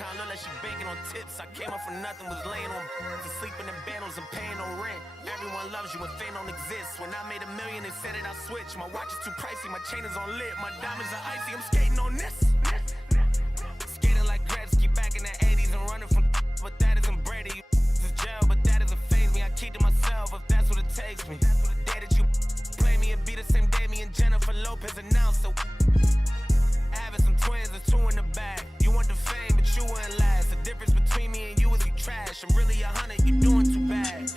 kind look like she baking on tips. I came up from nothing, was laying on sleeping in bundles and paying no rent. Everyone loves you when fame don't exist. When I made $1 million, they said it, I switched. My watch is too pricey, my chain is on lit. My diamonds are icy, I'm skating on this. Skating like Gretzky back in the 80s and running from but that isn't Brady. This is jail, but that doesn't faze me. I keep to myself if that's what it takes me. The day that you play me, it be the same day me and Jennifer Lopez announced. So having some twins, there's 2 in the bag. You want the fame, but you wouldn't last. The difference between me and you is you trash. I'm really 100, you doing too bad.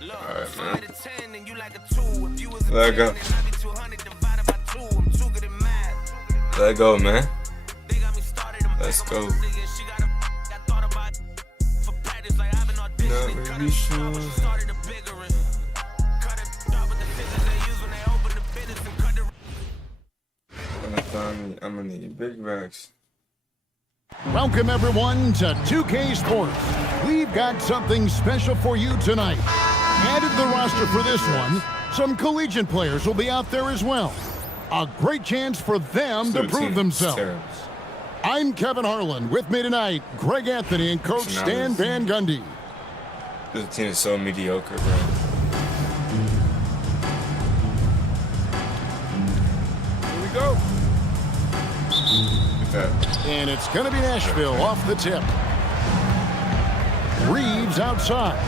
Look, right, 5 to 10 and you like a 2. If you was a 10, then I'd be 200 divided by 2. I'm too good at math. Let go, man. Let's go. Not really sure. I'm gonna need big racks. Welcome everyone to 2K Sports. We've got something special for you tonight. Added to the roster for this one, some collegiate players will be out there as well. A great chance for them to prove themselves. I'm Kevin Harlan. With me tonight, Greg Anthony and Coach Stan Van Gundy. This team is so mediocre, bro. Here we go. And it's going to be Nashville off the tip. Reeves outside.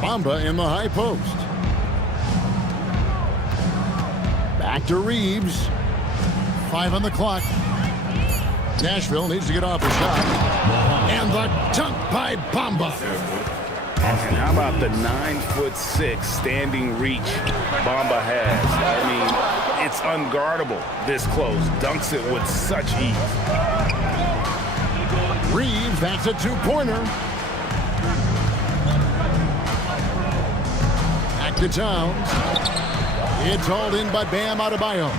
Bamba in the high post. Back to Reeves. 5 on the clock. Nashville needs to get off the shot. And the dunk by Bamba. And how about the 9'6" standing reach Bamba has? I mean, it's unguardable this close. Dunks it with such ease. Reeves, that's a 2-pointer. Back to Towns. It's hauled in by Bam Adebayo.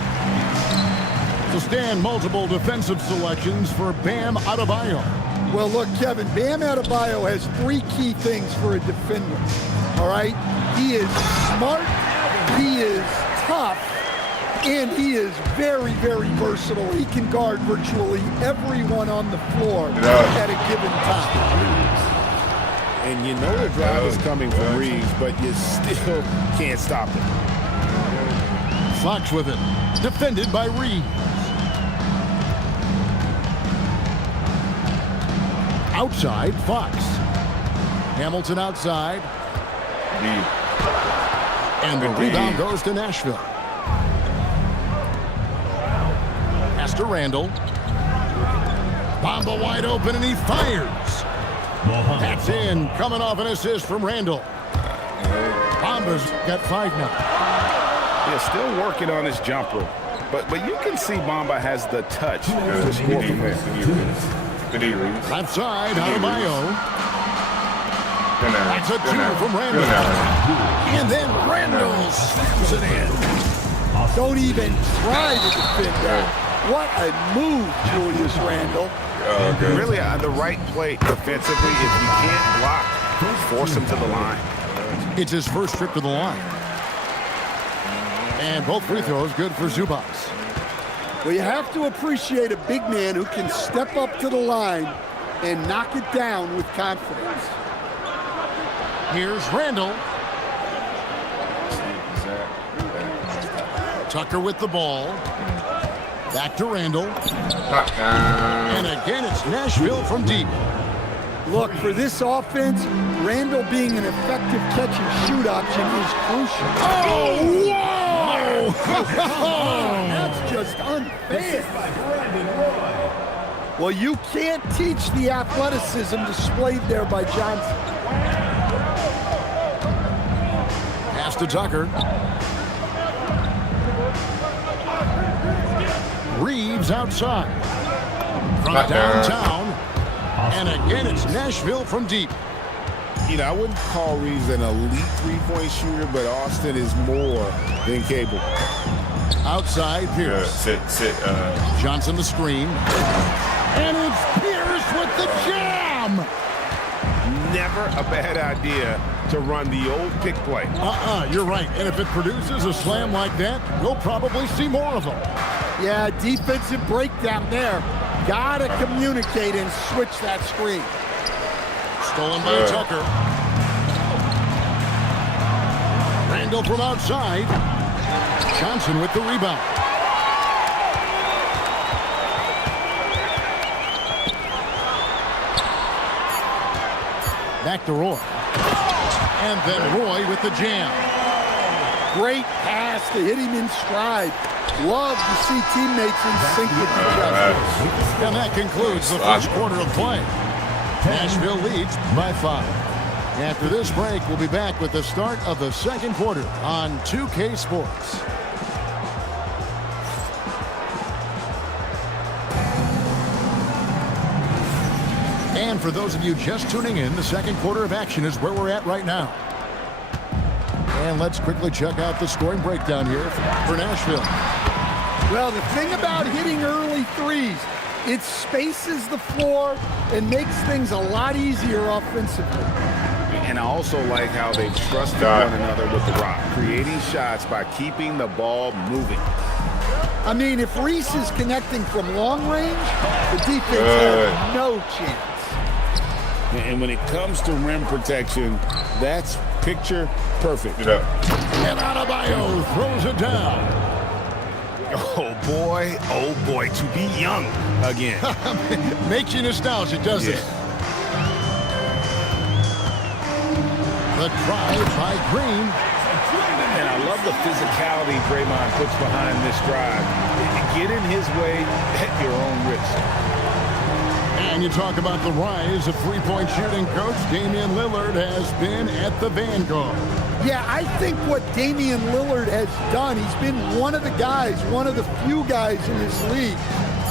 To stand multiple defensive selections for Bam Adebayo. Well, look, Kevin, Bam Adebayo has 3 key things for a defender, all right? He is smart, he is tough, and he is very, very versatile. He can guard virtually everyone on the floor at a given time. And you know the drive is coming from Reeves, but you still can't stop it. Fox with it. Defended by Reeves. Outside, Fox. Hamilton outside. And the rebound goes to Nashville. Pass to Randall. Bamba wide open, and he fires. That's in, coming off an assist from Randall. Bamba's got 5 now. Yeah, still working on his jumper. But you can see Bamba has the touch to score from there. Left side, Adebayo. That's a 2 from Randall. And then Randall slams it in. Don't even try to defend that. What a move, Julius Randall. Really the right play defensively. If you can't block, force him to the line. It's his first trip to the line. And both free throws good for Zubas. Well, you have to appreciate a big man who can step up to the line and knock it down with confidence. Here's Randall. Tucker with the ball. Back to Randall. And again, it's Nashville from deep. Look, for this offense, Randall being an effective catch-and-shoot option is crucial. Oh, whoa! That's just unfair. Well, you can't teach the athleticism displayed there by Johnson. Pass to Tucker. Reeves outside. From downtown. And again, it's Nashville from deep. You know, I wouldn't call Reeves an elite three-point shooter, but Austin is more than capable. Outside, Pierce. Johnson the screen. And it's Pierce with the jam. never a bad idea to run the old pick play. You're right. And if it produces a slam like that, we'll probably see more of them. Yeah, defensive breakdown there. Gotta communicate and switch that screen. Stolen by Tucker. Randall from outside. Johnson with the rebound. Back to Roy. And then Roy with the jam. Great pass to hit him in stride. Love to see teammates in sync with each other. And that concludes the first quarter of play. Nashville leads by 5. After this break, we'll be back with the start of the second quarter on 2K Sports. And for those of you just tuning in, the second quarter of action is where we're at right now. And let's quickly check out the scoring breakdown here for Nashville. Well, the thing about hitting early threes, it spaces the floor and makes things a lot easier offensively. And I also like how they trusted one another with the rock, creating shots by keeping the ball moving. I mean, if Reese is connecting from long range, the defense has no chance. And when it comes to rim protection, that's picture perfect. And Adebayo throws it down. Oh boy, to be young again. Makes you nostalgic, doesn't it? The drive by Green. And I love the physicality Draymond puts behind this drive. Get in his way at your own risk. And you talk about the rise of three-point shooting, Coach. Damian Lillard has been at the vanguard. Yeah, I think what Damian Lillard has done, he's been one of the guys, one of the few guys in this league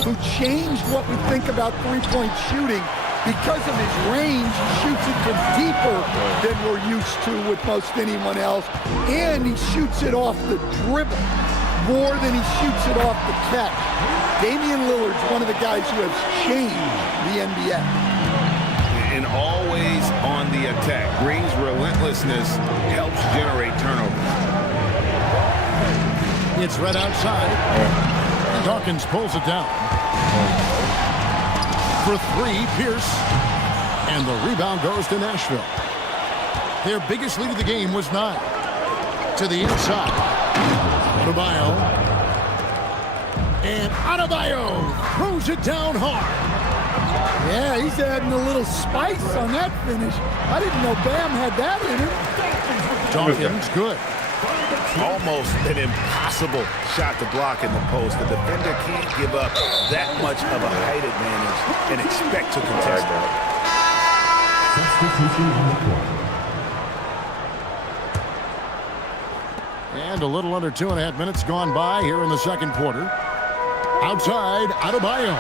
who changed what we think about three-point shooting. Because of his range, he shoots it from deeper than we're used to with most anyone else. And he shoots it off the dribble more than he shoots it off the catch. Damian Lillard's one of the guys who has changed the NBA. And always on the attack. Green's relentlessness helps generate turnovers. It's right outside. Dawkins pulls it down. For 3, Pierce. And the rebound goes to Nashville. Their biggest lead of the game was 9. To the inside. Adebayo. And Adebayo throws it down hard. Yeah, he's adding a little spice on that finish. I didn't know Bam had that in him. Dawkins, good. Almost an impossible shot to block in the post. The defender can't give up that much of a height advantage and expect to contest it. And a little under 2.5 minutes gone by here in the second quarter. Outside, Adebayo.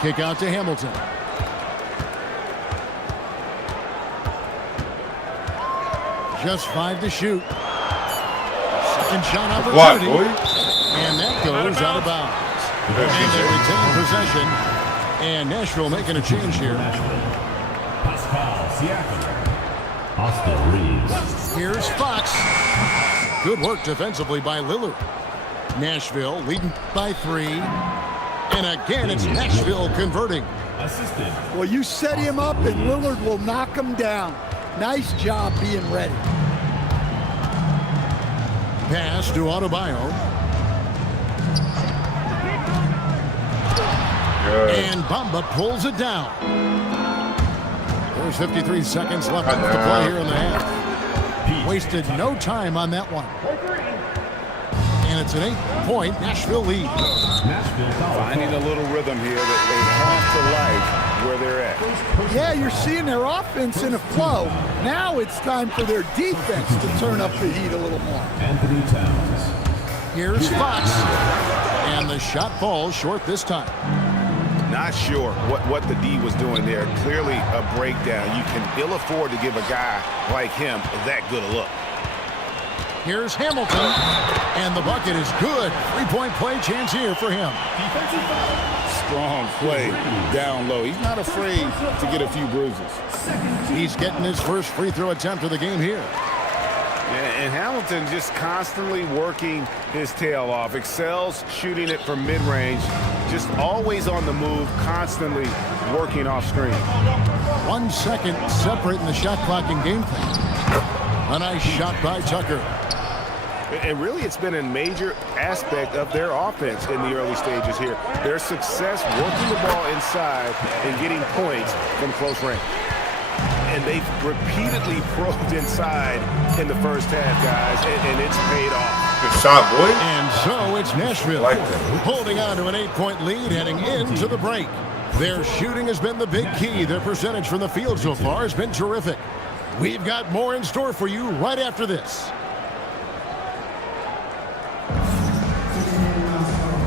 Kick out to Hamilton. Just 5 to shoot. Second shot opportunity. And that goes out of bounds. And they retain possession. And Nashville making a change here. Pascal Siakam. Austin Reeves. Here's Fox. Good work defensively by Lillard. Nashville leading by 3. And again, it's Nashville converting. Assisted. Well, you set him up and Lillard will knock him down. Nice job being ready. Pass to Adebayo. And Bamba pulls it down. There's 53 seconds left to play here in the half. Wasted no time on that one. And it's an 8-point Nashville lead. Finding a little rhythm here that they have to like where they're at. Yeah, you're seeing their offense in a flow. Now it's time for their defense to turn up the heat a little more. Anthony Towns. Here's Fox. And the shot falls short this time. Not sure what the D was doing there. Clearly a breakdown. You can ill afford to give a guy like him that good a look. Here's Hamilton, and the bucket is good. Three-point play chance here for him. Strong play down low. He's not afraid to get a few bruises. He's getting his first free throw attempt of the game here. And Hamilton just constantly working his tail off. Excels shooting it from mid-range. Just always on the move, constantly working off screen. 1 second separating the shot clock and game plan. A nice shot by Tucker. And really, it's been a major aspect of their offense in the early stages here. Their success working the ball inside and getting points from close range. And they've repeatedly probed inside in the first half, guys, and it's paid off. Good shot, boy. And so it's Nashville Like that. holding on to an 8-point lead heading into the break. Their shooting has been the big key. Their percentage from the field so far has been terrific. We've got more in store for you right after this.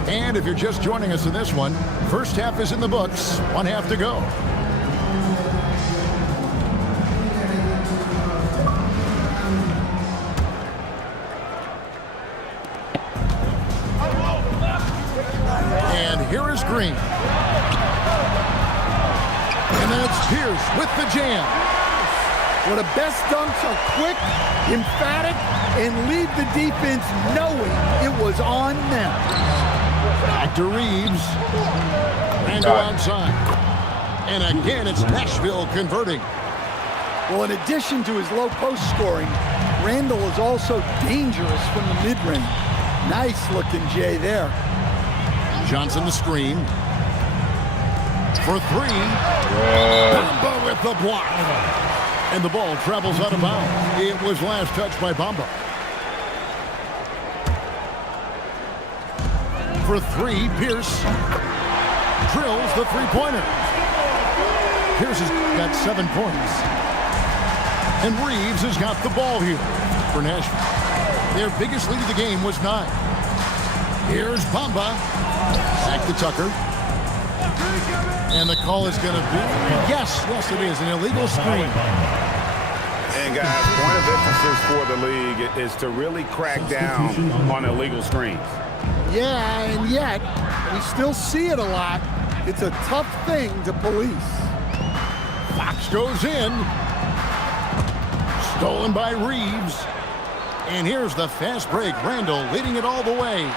And if you're just joining us in this one, first half is in the books, 1 half to go. And here is Green. And then it's Pierce with the jam. One of the best dunks are quick, emphatic, and leave the defense knowing it was on them. Back to Reeves. Randall outside. And again, it's Nashville converting. Well, in addition to his low post scoring, Randall is also dangerous from the mid-range. Nice looking Jay there. Johnson the screen. For three. Bamba with the block. And the ball travels out of bounds. It was last touched by Bamba. For three, Pierce drills the three-pointer. Pierce has got 7 points. And Reeves has got the ball here for Nashville. Their biggest lead of the game was 9. Here's Bamba. Back to Tucker. And the call is going to be, yes, it is, an illegal screen. And guys, point of emphasis for the league is to really crack down on illegal screens. Yeah, and yet, we still see it a lot. It's a tough thing to police. Fox goes in. Stolen by Reeves. And here's the fast break. Randall leading it all the way.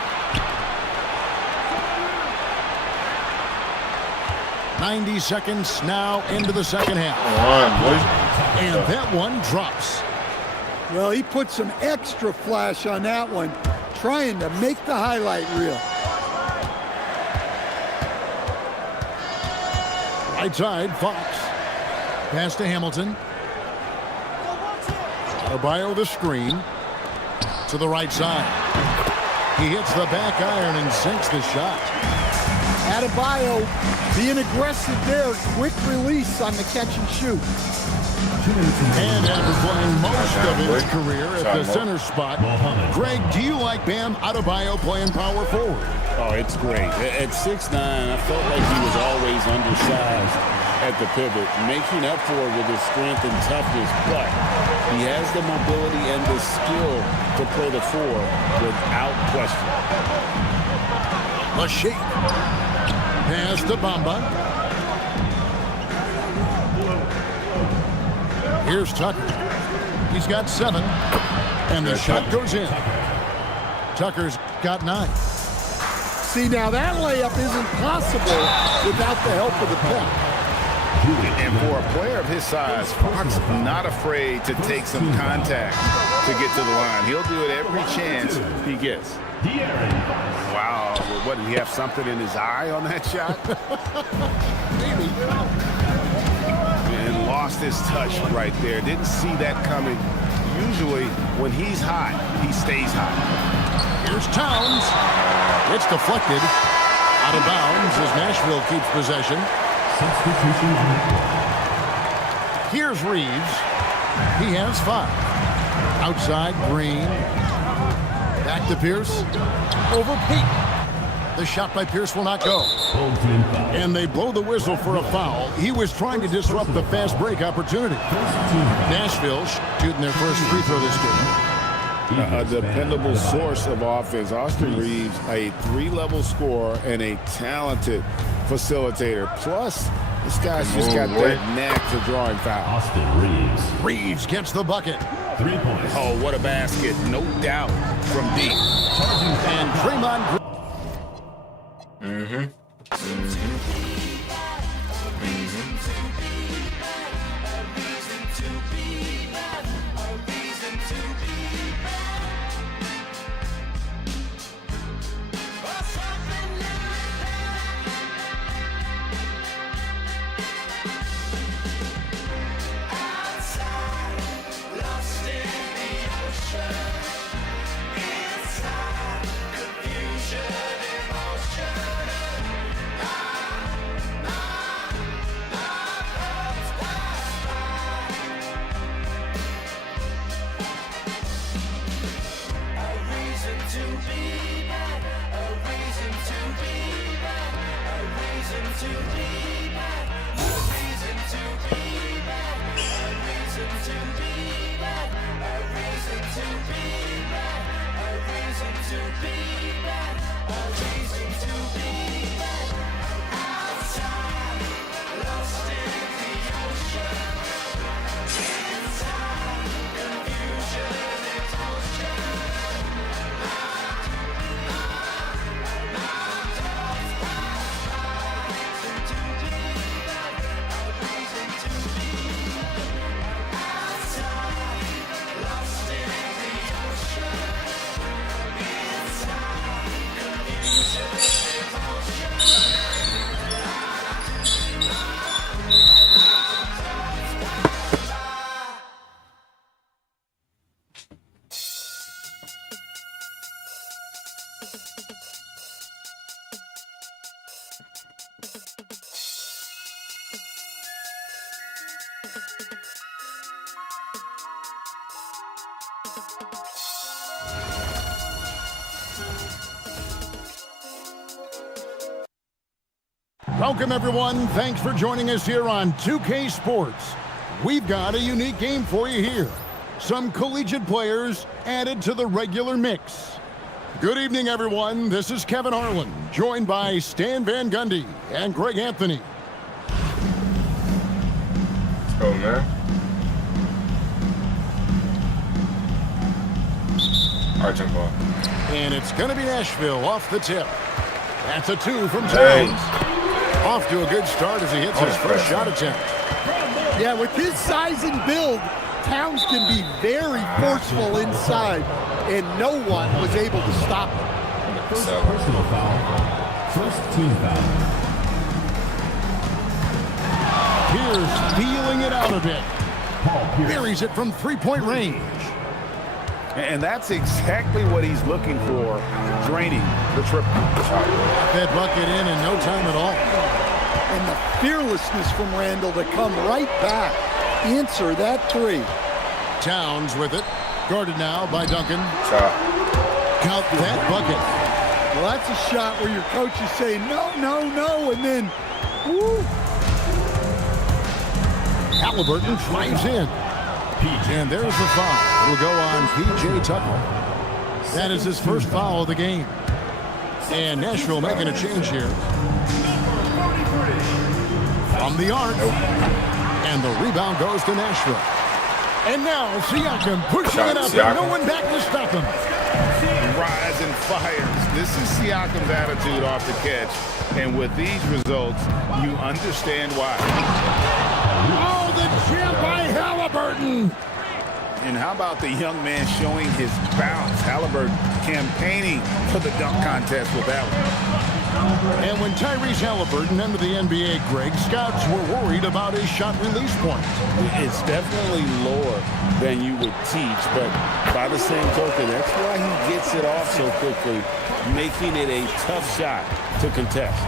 90 seconds now into the second half. Come on, boys. And that one drops. Well, he put some extra flash on that one, trying to make the highlight reel. Right side, Fox. Pass to Hamilton. Adebayo the screen. To the right side. He hits the back iron and sinks the shot. Adebayo being aggressive there. Quick release on the catch and shoot. And after playing most of his career at the center spot, Greg, do you like Bam Adebayo playing power forward? Oh, it's great. At 6'9", I felt like he was always undersized at the pivot, making up for it with his strength and toughness, but he has the mobility and the skill to play the 4 without question. A shake. Pass to Bamba. Here's Tucker. He's got 7. And the shot goes in. Tucker's got 9. See, now that layup isn't possible without the help of the pep. And for a player of his size, Fox not afraid to take some contact to get to the line. He'll do it every chance he gets. Wow, what, did he have something in his eye on that shot? Maybe. And lost his touch right there. Didn't see that coming. Usually, when he's hot, he stays hot. Here's Towns. It's deflected. Out of bounds as Nashville keeps possession. Here's Reeves. He has 5. Outside, Green. Back to Pierce. Over Pete. The shot by Pierce will not go. And they blow the whistle for a foul. He was trying to disrupt the fast break opportunity. Nashville shooting their first free throw this game. A dependable source of offense. Austin Reeves, a 3-level scorer and a talented facilitator. Plus, this guy's just got that knack for drawing fouls. Austin Reeves. Reeves gets the bucket. 3 points. Oh, what a basket. No doubt from deep. And Draymond. Welcome, everyone. Thanks for joining us here on 2K Sports. We've got a unique game for you here. Some collegiate players added to the regular mix. Good evening, everyone. This is Kevin Harlan, joined by Stan Van Gundy and Greg Anthony. Oh, man. Argent ball. And it's going to be Nashville off the tip. That's a 2 from Towns. Off to a good start as he hits his first shot attempt. Yeah, with his size and build, Towns can be very forceful inside, and no one was able to stop him. First personal foul. First team foul. Pierce feeling it out a bit. Buries it from three-point range. And that's exactly what he's looking for, draining the triple. That bucket in no time at all. And the fearlessness from Randall to come right back, answer that three. Towns with it, guarded now by Duncan. Shot. Count that bucket. Well, that's a shot where your coach is saying, no, no, no, and then, woo. Halliburton drives in. And there's the foul. It'll go on P.J. Tucker. That is his first foul of the game. And Nashville making a change here. From the arc. And the rebound goes to Nashville. And now Siakam pushing it up and no one back to stop him. Rise and fires. This is Siakam's attitude off the catch. And with these results, you understand why. Oh, the jam by Halliburton. And how about the young man showing his bounce? Halliburton campaigning for the dunk contest with that one. And when Tyrese Halliburton entered the NBA, Greg, scouts were worried about his shot release point. It's definitely lower than you would teach, but by the same token, that's why he gets it off so quickly, making it a tough shot to contest.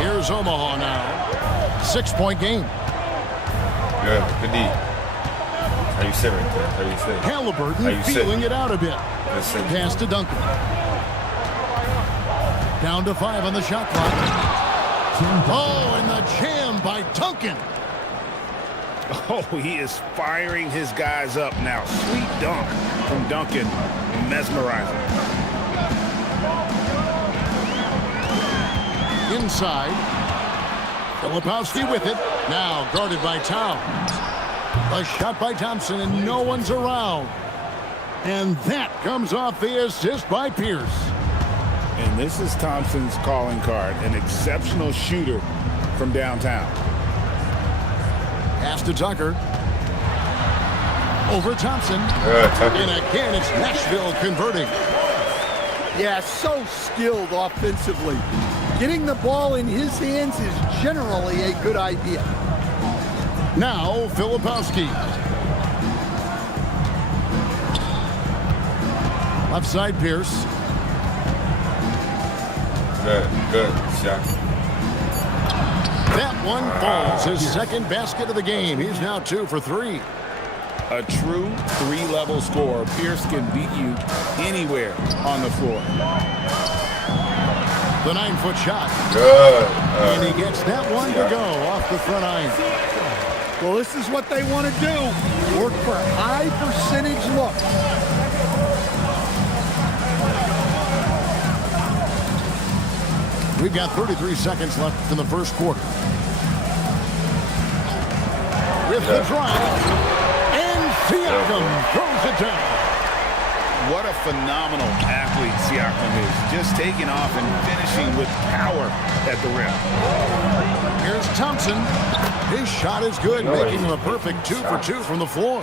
Here's Omaha now. 6-point game. Good. Good D. How you sit right there? How you sit? Halliburton feeling it out a bit. Pass to Duncan. Down to 5 on the shot clock. Oh, and the jam by Duncan. Oh, he is firing his guys up now. Sweet dunk from Duncan. Mesmerizing. Inside. Filipowski with it. Now guarded by Towns. A shot by Thompson, and no one's around. And that comes off the assist by Pierce. And this is Thompson's calling card. An exceptional shooter from downtown. Pass to Tucker. Over Thompson. And again, it's Nashville converting. Yeah, so skilled offensively. Getting the ball in his hands is generally a good idea. Now, Filipowski. Left side, Pierce. Good shot. That one falls. His second basket of the game. He's now 2 for 3. A true three-level scorer. Pierce can beat you anywhere on the floor. The 9-foot shot. Good. And he gets that one to go off the front iron. Well, this is what they want to do. Work for high percentage looks. We've got 33 seconds left in the first quarter. With the drive. And Siakam throws it down. What a phenomenal athlete Siakam is. Just taking off and finishing with power at the rim. Here's Thompson. His shot is good, making him a perfect 2 for 2 from the floor.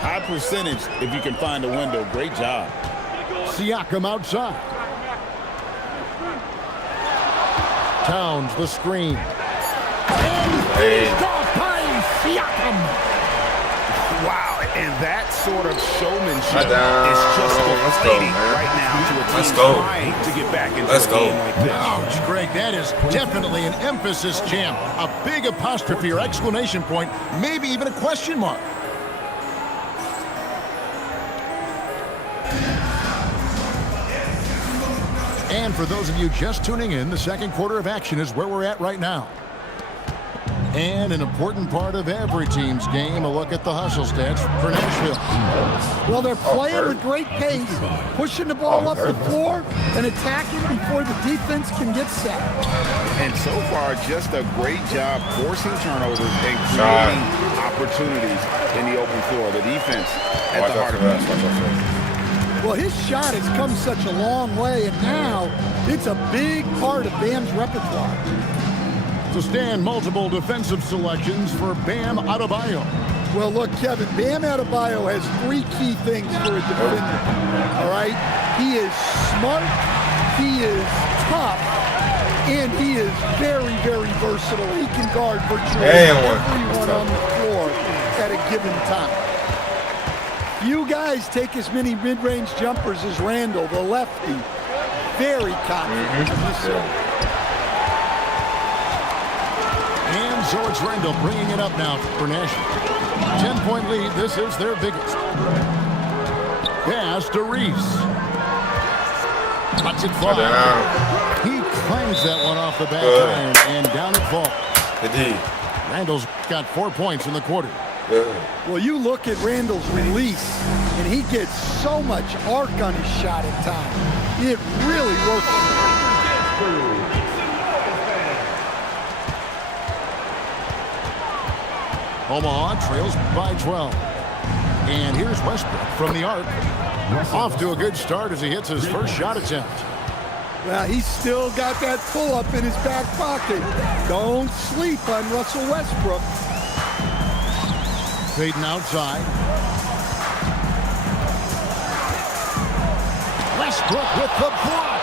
High percentage if you can find a window. Great job. Siakam outside. Towns, the screen. And finished off by Siakam. Wow, and that sort of showmanship Let's is just go, deflating man. right now to a Let's team go. trying to get back into Let's a go. game like this. Ouch, Greg, that is definitely an emphasis jam. A big apostrophe or exclamation point, maybe even a question mark. And for those of you just tuning in, the second quarter of action is where we're at right now. And an important part of every team's game, a look at the hustle stats for Nashville. Well, they're playing with great pace, pushing the ball up the floor and attacking before the defense can get set. And so far, just a great job forcing turnovers and creating opportunities in the open floor. The defense at the heart of it. Well, his shot has come such a long way, and now it's a big part of Bam's repertoire. To stand multiple defensive selections for Bam Adebayo. Well, look, Kevin, Bam Adebayo has 3 key things for a defender, all right? He is smart, he is tough, and he is very, very versatile. He can guard virtually everyone on the floor at a given time. Few guys take as many mid-range jumpers as Randall, the lefty. Very confident in this one. And so it's Randall bringing it up now for Nashville. 10-point lead. This is their biggest. Pass to Reese. Lets it fly. He clangs that one off the back iron, and down it falls. Randall's got 4 points in the quarter. Well, you look at Randall's release, and he gets so much arc on his shot at times. It really works. Omaha trails by 12. And here's Westbrook from the arc. Off to a good start as he hits his first shot attempt. Well, he's still got that pull-up in his back pocket. Don't sleep on Russell Westbrook. Fading outside. Westbrook with the block.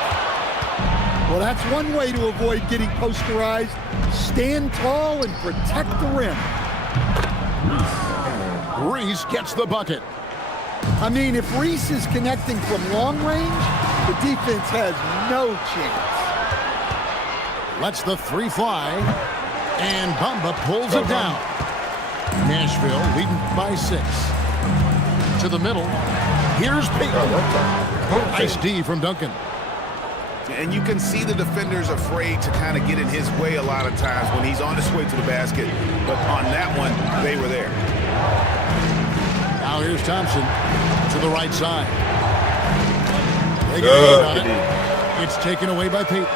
Well, that's one way to avoid getting posterized. Stand tall and protect the rim. Reese gets the bucket. I mean, if Reese is connecting from long range, the defense has no chance. Lets the 3 fly. And Bamba pulls it down. Nashville leading by 6. To the middle. Here's Payton. Nice D from Duncan. And you can see the defenders afraid to kind of get in his way a lot of times when he's on his way to the basket. But on that one, they were there. Now here's Thompson to the right side. They get a on it. It's taken away by Peyton.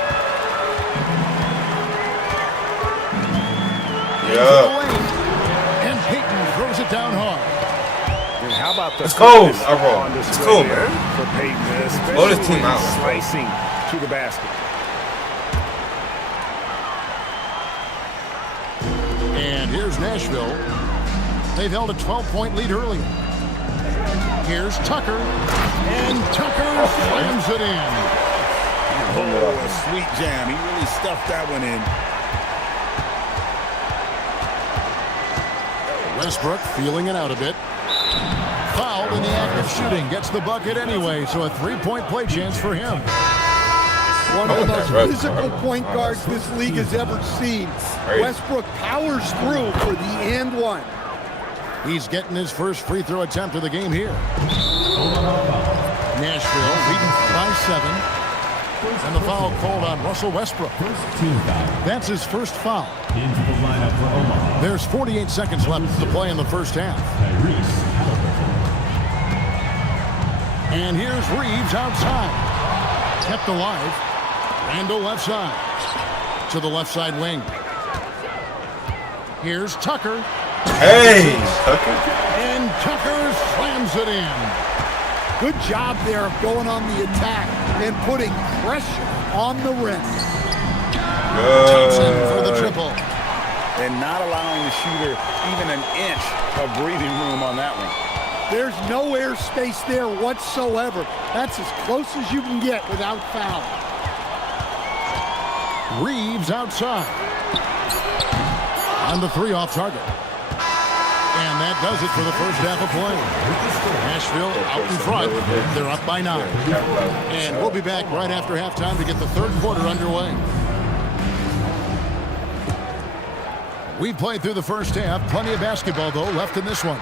And Peyton throws it down hard. And how about the Let's go. Let's go, man. man. For Peyton, Blow this especially team when out. he's slicing to the basket. And here's Nashville. They've held a 12-point lead earlier. Here's Tucker. And Tucker slams it in. Oh, a sweet jam. He really stuffed that one in. Westbrook feeling it out a bit. Fouled in the act of shooting. Gets the bucket anyway, so a three-point play chance for him. One of the most physical point guards this league has ever seen. Westbrook powers through for the and one. He's getting his first free throw attempt of the game here. Nashville leading by 7. And the foul called on Russell Westbrook. That's his first foul. Into the lineup for Omaha. There's 48 seconds left to play in the first half. And here's Reeves outside. Kept alive. Randall left side. To the left side wing. Here's Tucker. Hey, Tucker. And Tucker slams it in. Good job there of going on the attack and putting pressure on the rim. Thompson for the triple. And not allowing the shooter even an inch of breathing room on that one. There's no air space there whatsoever. That's as close as you can get without foul. Reeves outside. On the 3 off target. And that does it for the first half of play. Nashville out in front. They're up by 9. And we'll be back right after halftime to get the third quarter underway. We played through the first half. Plenty of basketball, though, left in this one.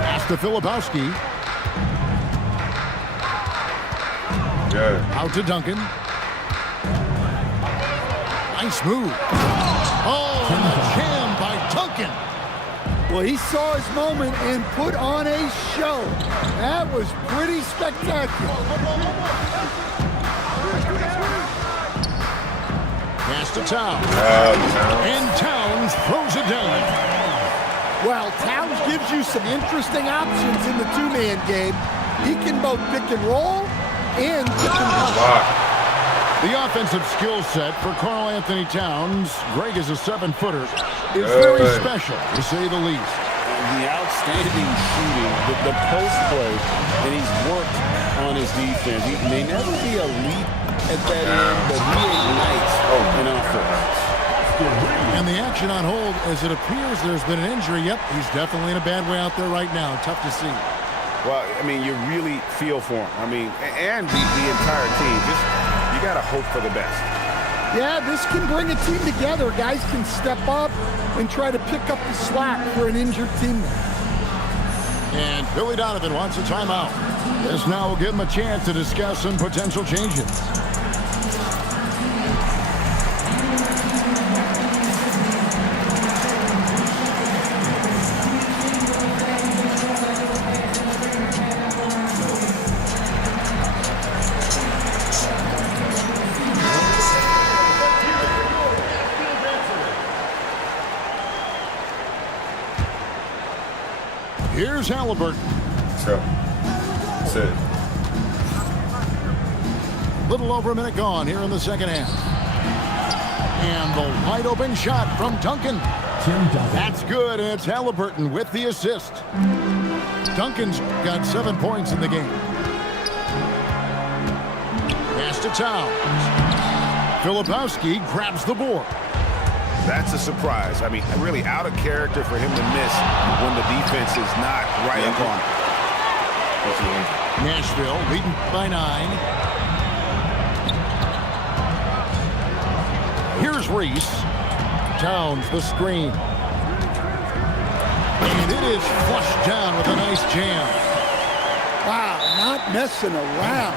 Pass to Filipowski. Out to Duncan. Nice move. Oh, and a jam by Duncan. Well, he saw his moment and put on a show. That was pretty spectacular. Pass to Towns. And Towns throws it down. Well, Towns gives you some interesting options in the two-man game. He can both pick and roll and pick and pop. The offensive skill set for Karl Anthony Towns, Greg is a 7-footer, is very special, to say the least. The outstanding shooting, the post play, and he's worked on his defense. He may never be elite at that end, but he ignites an offense. And the action on hold, as it appears there's been an injury. Yep, he's definitely in a bad way out there right now. Tough to see. Well, I mean, you really feel for him. I mean, and the entire team. Just, you got to hope for the best. Yeah, this can bring a team together. Guys can step up and try to pick up the slack for an injured teammate. And Billy Donovan wants a timeout. This now will give him a chance to discuss some potential changes. Here's Halliburton. That's it. Little over a minute gone here in the second half. And the wide open shot from Duncan. That's good, and it's Halliburton with the assist. Duncan's got 7 points in the game. Pass to Towns. Filipowski grabs the board. That's a surprise. I mean, really out of character for him to miss when the defense is not right up on him. Nashville leading by 9. Here's Reese. Towns the screen. And it is flushed down with a nice jam. Wow, not messing around.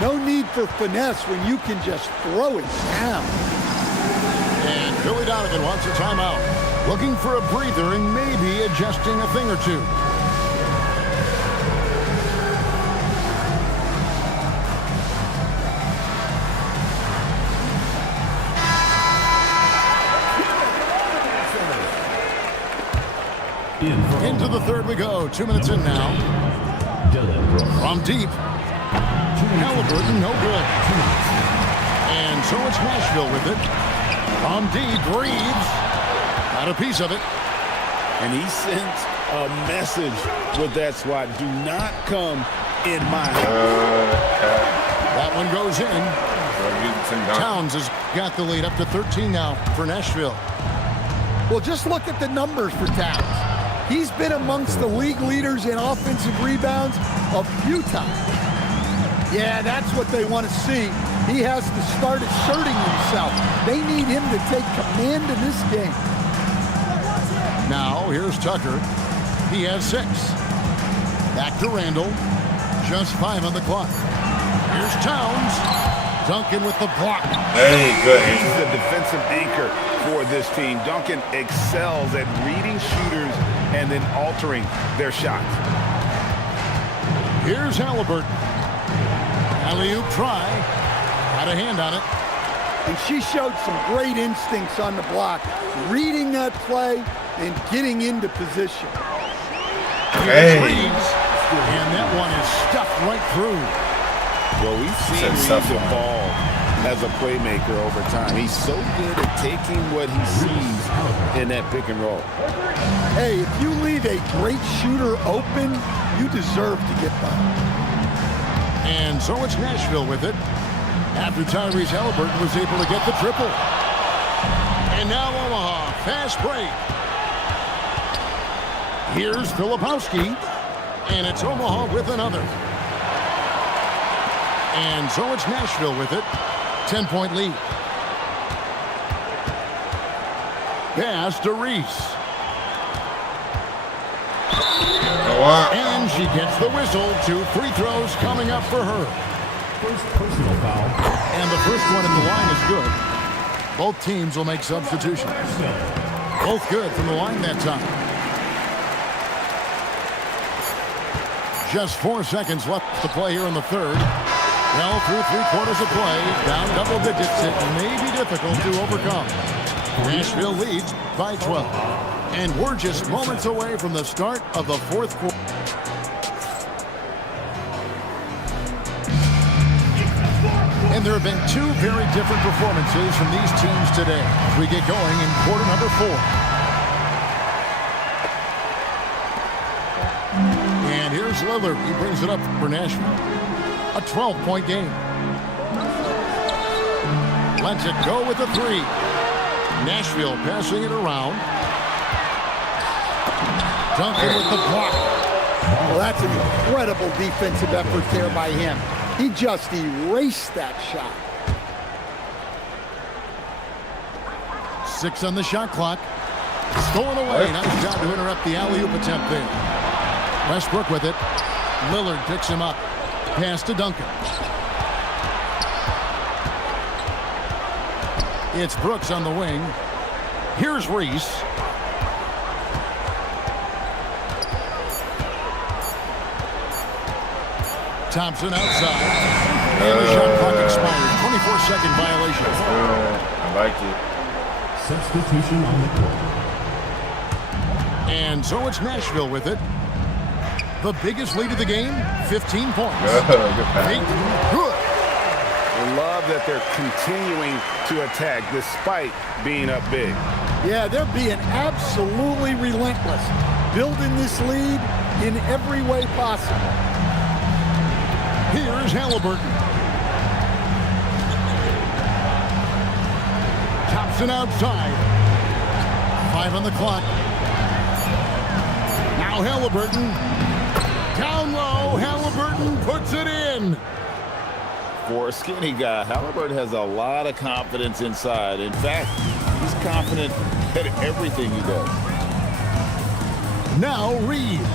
No need for finesse when you can just throw it down. And Billy Donovan wants a timeout. Looking for a breather and maybe adjusting a thing or two. Into the third we go. 2 minutes in now. From deep. Halliburton, no good. And so it's Nashville with it. From deep, Reeves. Got a piece of it. And he sent a message with that swat. Do not come in my house. That one goes in. Towns has got the lead up to 13 now for Nashville. Well, just look at the numbers for Towns. He's been amongst the league leaders in offensive rebounds a few times. Yeah, that's what they want to see. He has to start asserting himself. They need him to take command of this game. Now, here's Tucker. He has 6. Back to Randall. Just 5 on the clock. Here's Towns. Duncan with the block. Hey, good. He's the defensive anchor for this team. Duncan excels at reading shooters and then altering their shots. Here's Halliburton. Alley-oop try. Got a hand on it. And she showed some great instincts on the block, reading that play and getting into position. Here's Reeves. And that one is stuffed right through. Well, we've seen Reeves evolve as a playmaker over time. He's so good at taking what he sees in that pick and roll. Hey, if you leave a great shooter open, you deserve to get by. And so it's Nashville with it. After Tyrese Halliburton was able to get the triple. And now Omaha, fast break. Here's Filipowski. And it's Omaha with another. And so it's Nashville with it. 10-point lead. Pass to Reese. And she gets the whistle. 2 free throws coming up for her. First personal foul. And the first one in the line is good. Both teams will make substitutions. Both good from the line that time. Just 4 seconds left to play here in the third. Well, through 3/4 of play, down double digits, it may be difficult to overcome. Nashville leads by 12. And we're just moments away from the start of the fourth quarter. And there have been 2 very different performances from these teams today as we get going in quarter number 4. And here's Lillard. He brings it up for Nashville. A 12-point game. Lets it go with a 3. Nashville passing it around. Duncan with the block. Well, that's an incredible defensive effort there by him. He just erased that shot. 6 on the shot clock. Stolen away. Nice job to interrupt the alley-oop attempt there. Westbrook with it. Lillard picks him up. Pass to Duncan. It's Brooks on the wing. Here's Reese. Thompson outside. And the shot clock expires. 24-second violation. I like it. Substitution on the court. And so it's Nashville with it. The biggest lead of the game, 15 points. Good pass. Good. I love that they're continuing to attack despite being up big. Yeah, they're being absolutely relentless, building this lead in every way possible. Here's Halliburton. Thompson outside. 5 on the clock. Now Halliburton. Down low, Halliburton puts it in. For a skinny guy, Halliburton has a lot of confidence inside. In fact, he's confident at everything he does. Now Reeves.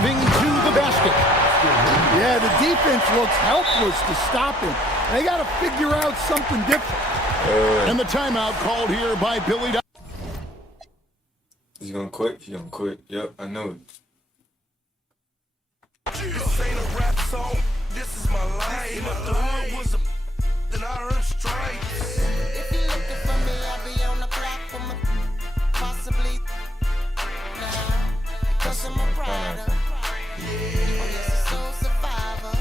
driving to the basket. Yeah, the defense looks helpless to stop him. They got to figure out something different. And the timeout called here by Billy. He's gonna quit. He's gonna quit. Yep, I know it. This ain't a rap song, this is my life. If the hood was a then I earned stripes. If you're looking for me, I'll be on the block for my possibly now. Because I'm a rider. Oh, yes, a soul survivor.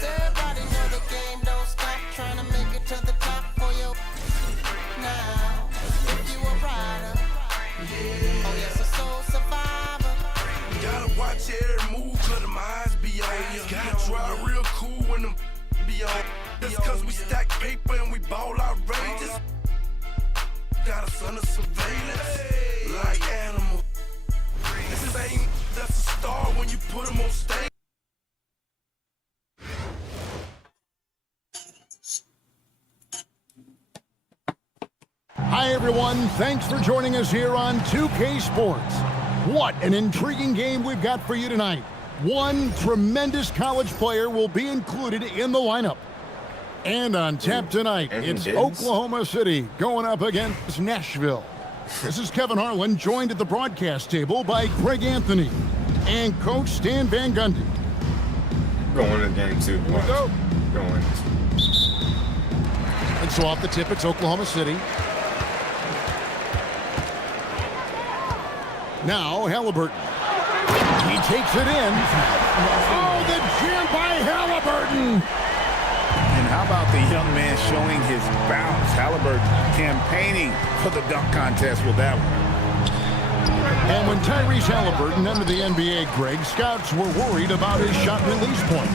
So everybody know the game don't stop trying to make it to the top for you. Now, if you a rider. Oh, yes, a soul survivor. Gotta watch every move, cause them eyes be on you. Gotta try real cool when them be on. That's cause we stack paper and we ball outrageous. Got us under surveillance, like animals. This ain't that's a star when you put them on stage. Hi, everyone. Thanks for joining us here on 2K Sports. What an intriguing game we've got for you tonight. One tremendous college player will be included in the lineup. And on tap tonight, it's Oklahoma City going up against Nashville. This is Kevin Harlan, joined at the broadcast table by Greg Anthony and Coach Stan Van Gundy. Going to the game too. Here we go. Going. And so off the tip, it's Oklahoma City. Now Halliburton. He takes it in. Oh, the jam by Halliburton. And how about the young man showing his bounce? Halliburton campaigning for the dunk contest with that one. And when Tyrese Halliburton entered the NBA, Greg, scouts were worried about his shot release point.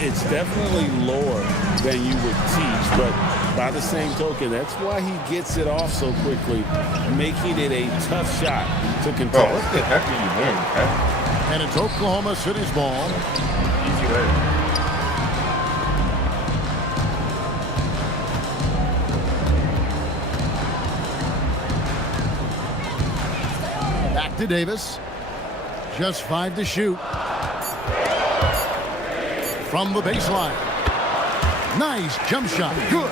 It's definitely lower than you would teach, but by the same token, that's why he gets it off so quickly, making it a tough shot to contest. Bro, what the heck are you doing, man? And it's Oklahoma City's ball. Easy way. Back to Davis. Just 5 to shoot. From the baseline. Nice jump shot. Good.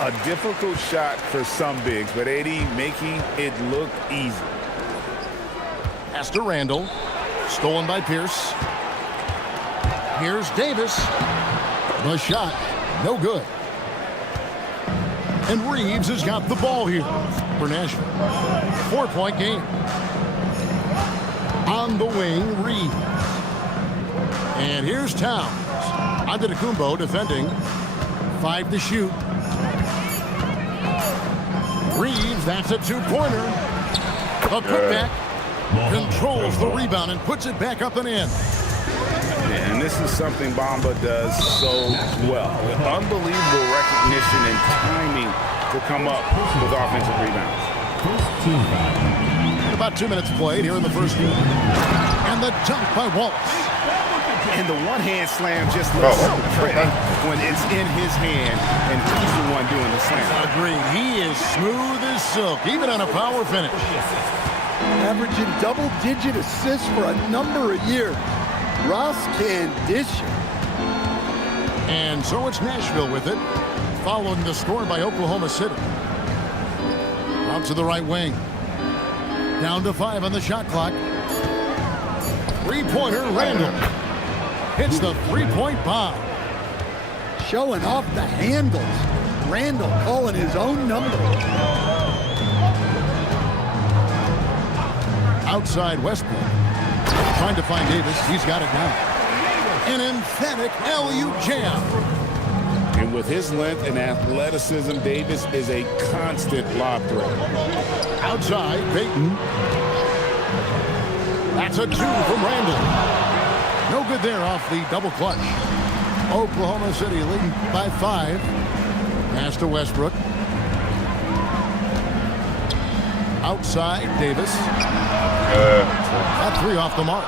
A difficult shot for some bigs, but AD making it look easy. Pass to Randall. Stolen by Pierce. Here's Davis. The shot. No good. And Reeves has got the ball here for Nashville. 4-point game. On the wing, Reeves. And here's Towns. Antetokounmpo defending. 5 to shoot. Reeves, that's a two-pointer. A putback. Controls the rebound and puts it back up and in. And this is something Bamba does so well. Unbelievable recognition and timing to come up with offensive rebounds. About 2 minutes played here in the first quarter. And the dunk by Wallace. And the one-hand slam just looks so pretty when it's in his hand and he's the one doing the slam. Agreed. He is smooth as silk, even on a power finish. Averaging double-digit assists for a number of years. Ross can dish it. And so it's Nashville with it, following the score by Oklahoma City. Out to the right wing. Down to 5 on the shot clock. Three-pointer, Randall. Hits the three-point bomb. Showing off the handles. Randall calling his own number. Outside Westbrook. Trying to find Davis. He's got it now. An emphatic alley-oop jam. And with his length and athleticism, Davis is a constant lob threat. Outside, Payton. That's a 2 from Randall. No good there off the double clutch. Oklahoma City leading by 5. Pass to Westbrook. Outside, Davis. That 3 off the mark.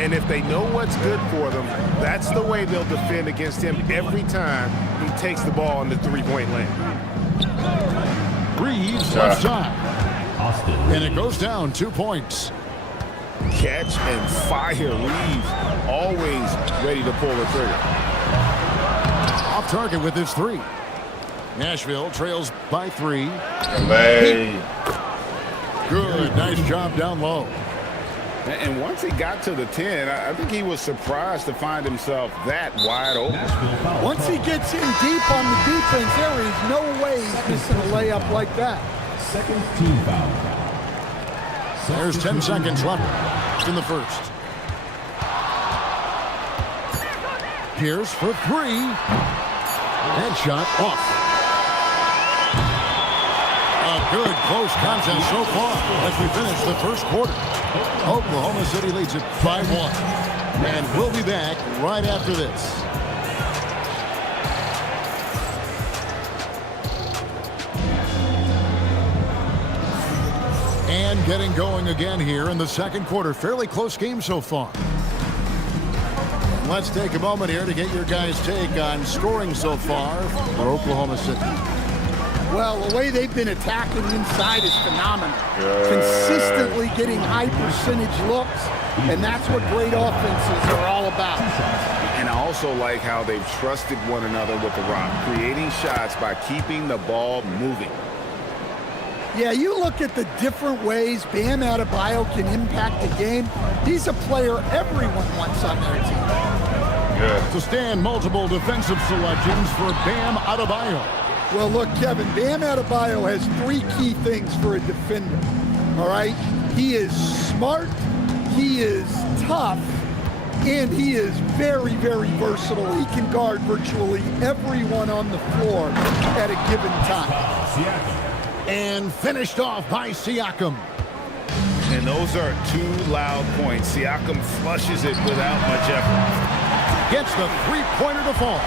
And if they know what's good for them, that's the way they'll defend against him every time he takes the ball in the three-point lane. Reeves left side. And it goes down 2 points. Catch and fire. Reeves always ready to pull the trigger. Off target with his 3. Nashville trails by 3. Good. Nice job down low. And once he got to the 10, I think he was surprised to find himself that wide open. Once he gets in deep on the defense, there is no way he's missing a layup like that. Second team foul. There's 10 seconds left in the first. Pierce for 3. Headshot off. A good close contest so far as we finish the first quarter. Oklahoma City leads it 5-1. And we'll be back right after this. And getting going again here in the second quarter. Fairly close game so far. Let's take a moment here to get your guys' take on scoring so far for Oklahoma City. Well, the way they've been attacking inside is phenomenal. Consistently getting high percentage looks, and that's what great offenses are all about. And I also like how they've trusted one another with the rock, creating shots by keeping the ball moving. Yeah, you look at the different ways Bam Adebayo can impact the game. He's a player everyone wants on their team. To stand multiple defensive selections for Bam Adebayo. Well, look, Kevin, Bam Adebayo has 3 key things for a defender, all right? He is smart, he is tough, and he is very, very versatile. He can guard virtually everyone on the floor at a given time. And finished off by Siakam. And those are 2 loud points. Siakam flushes it without much effort. Gets the 3-pointer to fall.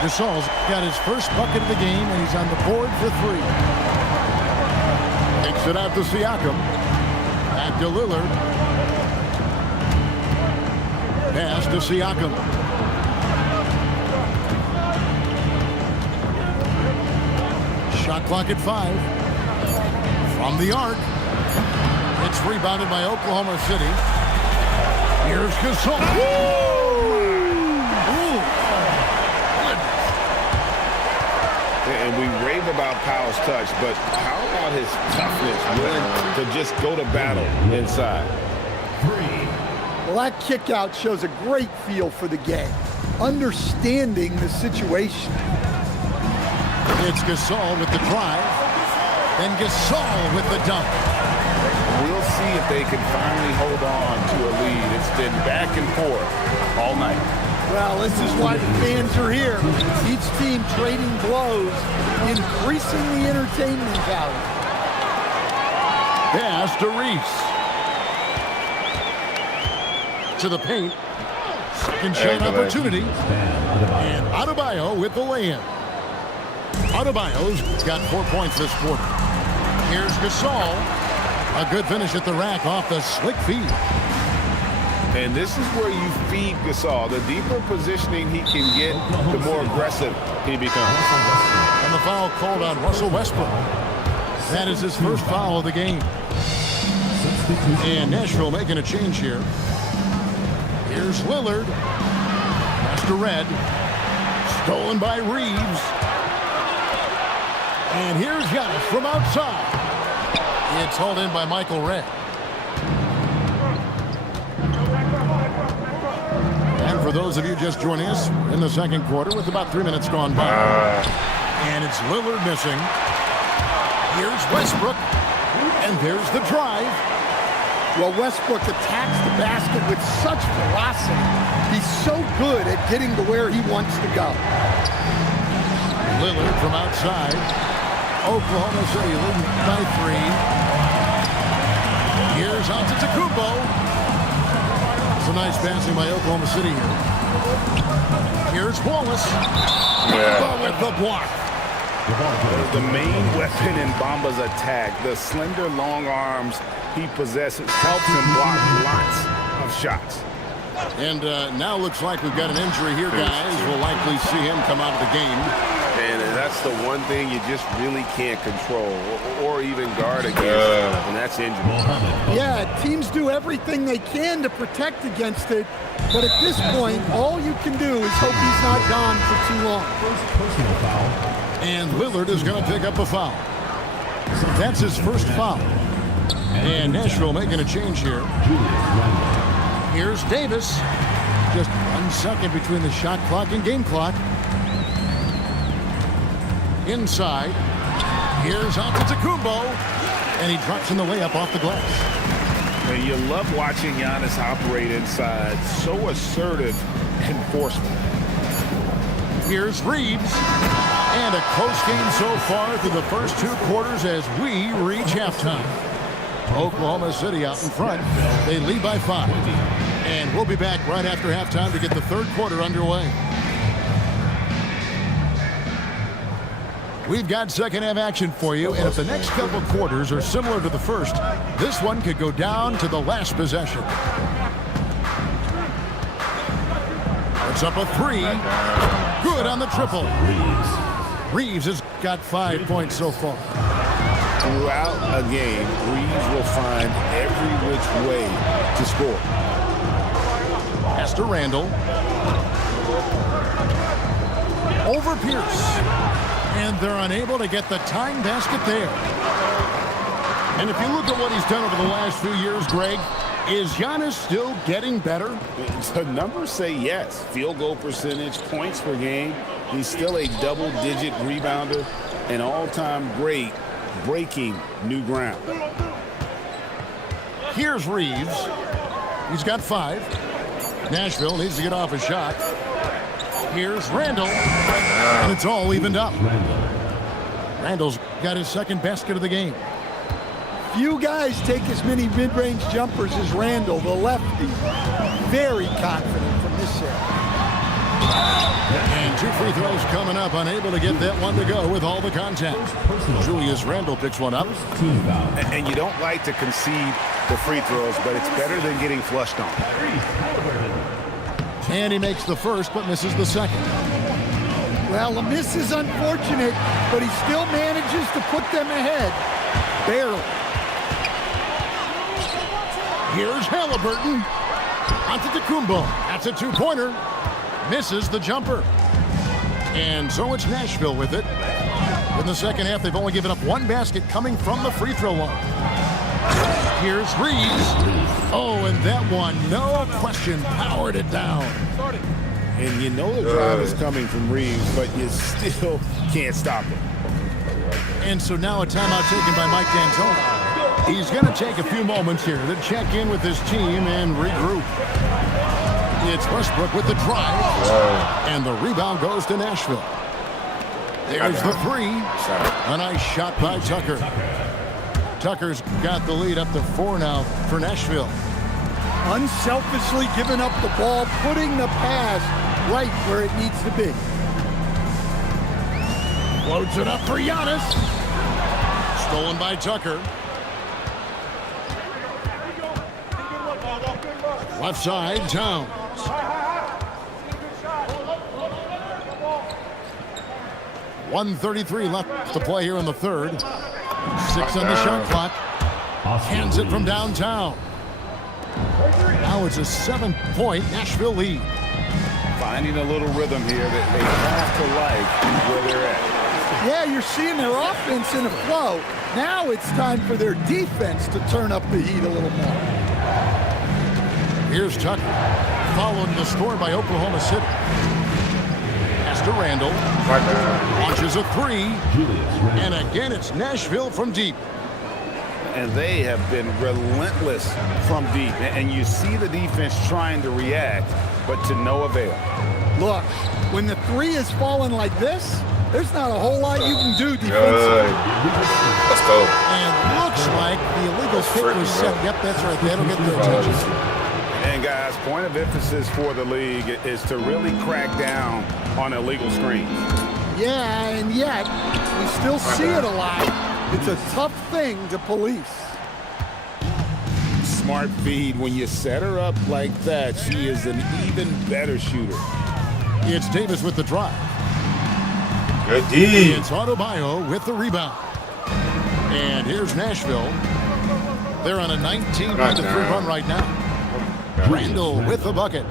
Gasol's got his first bucket of the game, and he's on the board for 3. Takes it out to Siakam. Back to Lillard. Pass to Siakam. Shot clock at 5. From the arc. It's rebounded by Oklahoma City. Here's Gasol. And we rave about Powell's touch, but how about his toughness, willing to just go to battle inside? Well, that kick out shows a great feel for the game, understanding the situation. It's Gasol with the drive, then Gasol with the dunk. We'll see if they can finally hold on to a lead. It's been back and forth all night. Well, this is why the fans are here. Each team trading blows, increasing the entertainment value. Pass to Reese. To the paint. Second shot opportunity. And Adebayo with the lay-in. Adebayo's got 4 points this quarter. Here's Gasol. A good finish at the rack off the slick feed. And this is where you feed Gasol. The deeper positioning he can get, the more aggressive he becomes. And the foul called on Russell Westbrook. That is his first foul of the game. And Nashville making a change here. Here's Lillard. Pass to Red. Stolen by Reeves. And here's Giannis from outside. It's hauled in by Michael Red. And for those of you just joining us, in the second quarter with about 3 minutes gone by. And it's Lillard missing. Here's Westbrook. And there's the drive. Well, Westbrook attacks the basket with such velocity. He's so good at getting to where he wants to go. Lillard from outside. Oklahoma City leading by 3. Here's Antetokounmpo. Some nice passing by Oklahoma City here. Here's Wallace. With the block. The main weapon in Bamba's attack, the slender long arms he possesses, helps him block lots of shots. And now looks like we've got an injury here, guys. We'll likely see him come out of the game. And that's the one thing you just really can't control or even guard against. And that's injury. Yeah, teams do everything they can to protect against it, but at this point, all you can do is hope he's not gone for too long. Personal foul. And Lillard is going to pick up a foul. That's his first foul. And Nashville making a change here. Here's Davis. Just 1 second between the shot clock and game clock. Inside. Here's Antetokounmpo. And he drops in the layup off the glass. And you love watching Giannis operate inside. So assertive and forceful. Here's Reeves. And a close game so far through the first 2 quarters as we reach halftime. Oklahoma City out in front. They lead by 5. And we'll be back right after halftime to get the third quarter underway. We've got second half action for you, and if the next couple quarters are similar to the first, this one could go down to the last possession. It's up a 3. Good on the triple. Reeves has got 5 points so far. Throughout a game, Reeves will find every which way to score. Pass to Randall. Over Pierce. And they're unable to get the tying basket there. And if you look at what he's done over the last few years, Greg, is Giannis still getting better? The numbers say yes. Field goal percentage, points per game. He's still a double-digit rebounder, an all-time great, breaking new ground. Here's Reeves. He's got 5. Nashville needs to get off a shot. Here's Randall. And it's all evened up. Randall's got his second basket of the game. Few guys take as many mid-range jumpers as Randall, the lefty. Very confident from this area. And 2 free throws coming up, unable to get that one to go with all the contact. Julius Randle picks one up. And you don't like to concede the free throws, but it's better than getting flushed on. And he makes the first, but misses the second. Well, the miss is unfortunate, but he still manages to put them ahead. Barely. Here's Halliburton. Antetokounmpo. That's a 2-pointer. Misses the jumper. And so it's Nashville with it. In the second half, they've only given up 1 basket coming from the free throw line. Here's Reeves. Oh, and that one, no question, powered it down. And you know the drive is coming from Reeves, but you still can't stop it. And so now a timeout taken by Mike D'Antoni. He's going to take a few moments here to check in with his team and regroup. It's Westbrook with the drive. And the rebound goes to Nashville. There's the 3. A nice shot by Tucker. Tucker's got the lead up to 4 now for Nashville. Unselfishly giving up the ball, putting the pass right where it needs to be. Loads it up for Giannis. Stolen by Tucker. Left side, Towns. .133 left to play here in the third. 6 on the shot clock. Hands it from downtown. Now it's a 7-point Nashville lead. Finding a little rhythm here that they have to like where they're at. Yeah, you're seeing their offense in a flow. Now it's time for their defense to turn up the heat a little more. Here's Tucker. Followed the score by Oklahoma City. Pass to Randall. Launches a 3. And again, it's Nashville from deep. And they have been relentless from deep. And you see the defense trying to react, but to no avail. Look, when the 3 is falling like this, there's not a whole lot you can do defensively. Let's go. And looks like the illegal kick was set. Yep, that's right. That'll get their attention. And guys, point of emphasis for the league is to really crack down on illegal screens. Yeah, and yet we still see it a lot. It's a tough thing to police. Smart feed. When you set her up like that, she is an even better shooter. It's Davis with the drive. Good D. It's Adebayo with the rebound. And here's Nashville. They're on a 19-3 run right now. Randall with the bucket.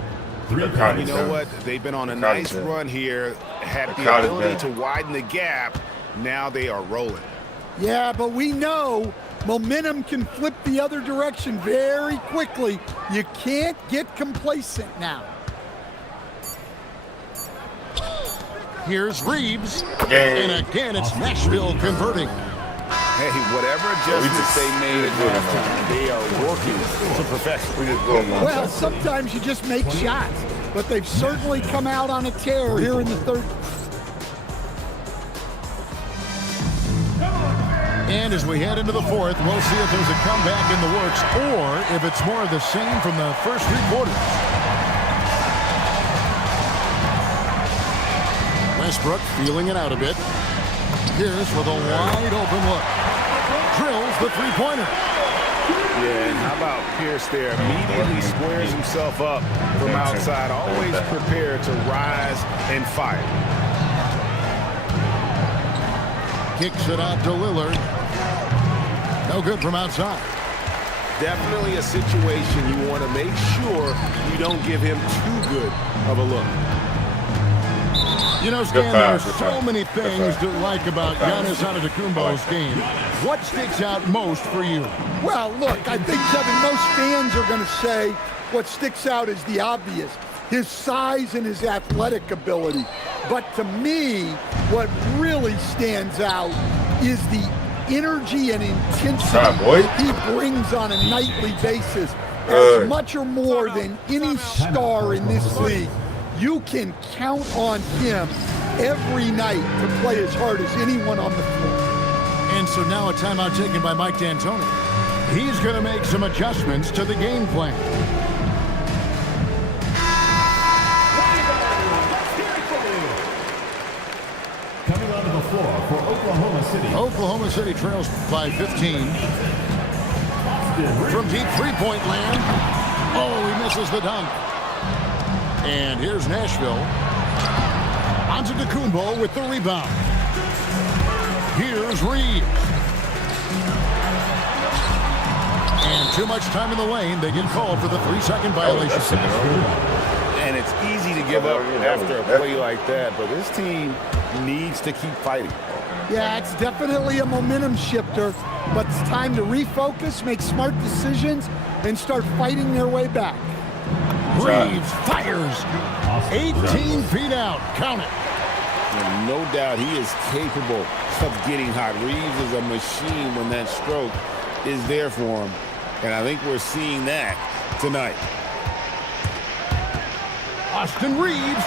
You know what? They've been on a nice run here, had the ability to widen the gap. Now they are rolling. Yeah, but we know momentum can flip the other direction very quickly. You can't get complacent now. Here's Reeves. And again, it's Nashville converting. Hey, whatever adjustments they made at halftime, they are working to perfection. Well, sometimes you just make shots, but they've certainly come out on a tear here in the third. And as we head into the fourth, we'll see if there's a comeback in the works or if it's more of the same from the first 3 quarters. Westbrook feeling it out a bit. Pierce with a wide open look. Drills the three-pointer. Yeah, and how about Pierce there? Immediately squares himself up from outside, always prepared to rise and fire. Kicks it out to Lillard. No good from outside. Definitely a situation you want to make sure you don't give him too good of a look. You know, Stan, there's so many things to like about Giannis Antetokounmpo's game. What sticks out most for you? Well, look, I think, Kevin, most fans are going to say what sticks out is the obvious, his size and his athletic ability. But to me, what really stands out is the energy and intensity he brings on a nightly basis. As much or more than any star in this league. You can count on him every night to play as hard as anyone on the floor. And so now a timeout taken by Mike D'Antoni. He's going to make some adjustments to the game plan. Coming onto the floor for Oklahoma City. Oklahoma City trails by 15. From deep three-point land. Oh, he misses the dunk. And here's Nashville. Antetokounmpo with the rebound. Here's Reeves. And too much time in the lane. They get called for the 3-second violation. And it's easy to give up after a play like that, but this team needs to keep fighting. Yeah, it's definitely a momentum shifter, but it's time to refocus, make smart decisions, and start fighting their way back. Reeves fires. 18 feet out. Count it. And no doubt he is capable of getting hot. Reeves is a machine when that stroke is there for him. And I think we're seeing that tonight. Austin Reeves.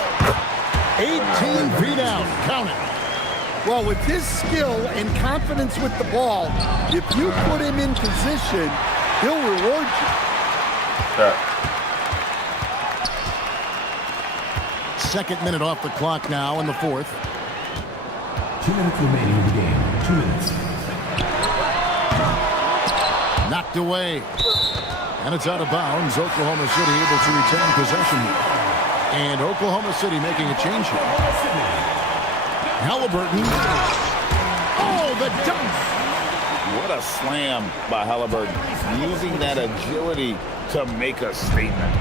18 feet out. Count it. Well, with his skill and confidence with the ball, if you put him in position, he'll reward you. Second minute off the clock now in the fourth. 2 minutes remaining in the game. 2 minutes. Knocked away. And it's out of bounds. Oklahoma City able to retain possession. And Oklahoma City making a change here. Halliburton. Oh, the dunk. What a slam by Halliburton. Using that agility to make a statement.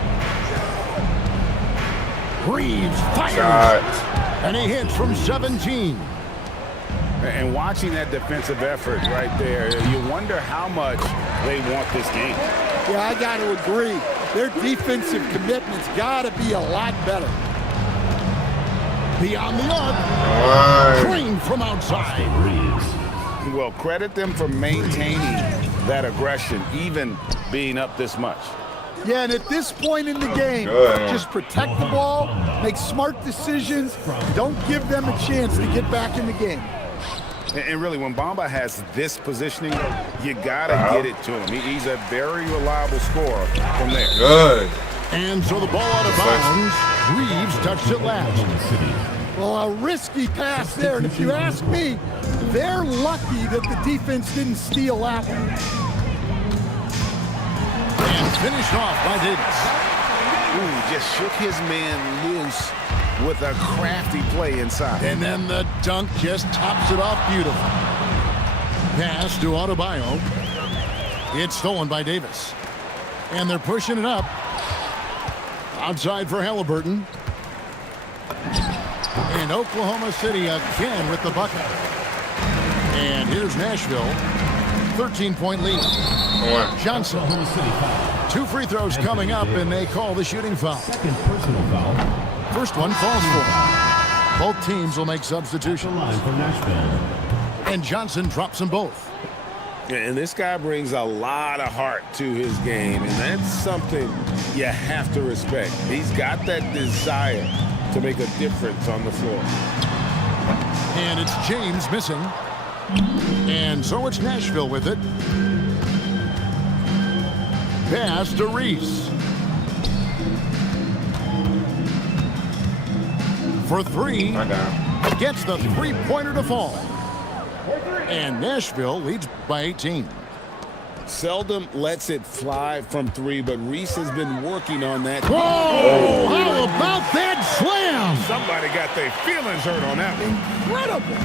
Reeves fires. And he hits from 17. And watching that defensive effort right there, you wonder how much they want this game. Yeah, I got to agree. Their defensive commitment's got to be a lot better. Beyond the arc. Green from outside. Well, credit them for maintaining that aggression, even being up this much. Yeah, and at this point in the game, just protect the ball, make smart decisions, don't give them a chance to get back in the game. And really, when Bamba has this positioning, you got to get it to him. He's a very reliable scorer from there. Good. And so the ball out of bounds. Reeves touched it last. Well, a risky pass there, and if you ask me, they're lucky that the defense didn't steal that one. And finished off by Davis. Ooh, just shook his man loose with a crafty play inside. And then the dunk just tops it off beautiful. Pass to Adebayo. It's stolen by Davis. And they're pushing it up. Outside for Halliburton. And Oklahoma City again with the bucket. And here's Nashville. 13-point lead. Johnson. 2 free throws coming up, and they call the shooting foul. Second personal foul. First one falls for. Both teams will make substitutions. Line for Nashville. And Johnson drops them both. And this guy brings a lot of heart to his game, and that's something you have to respect. He's got that desire to make a difference on the floor. And it's James missing. And so it's Nashville with it. Pass to Reese. For 3. Gets the three-pointer to fall. And Nashville leads by 18. Seldom lets it fly from 3, but Reese has been working on that. Whoa! How about that slam? Somebody got their feelings hurt on that one. Incredible.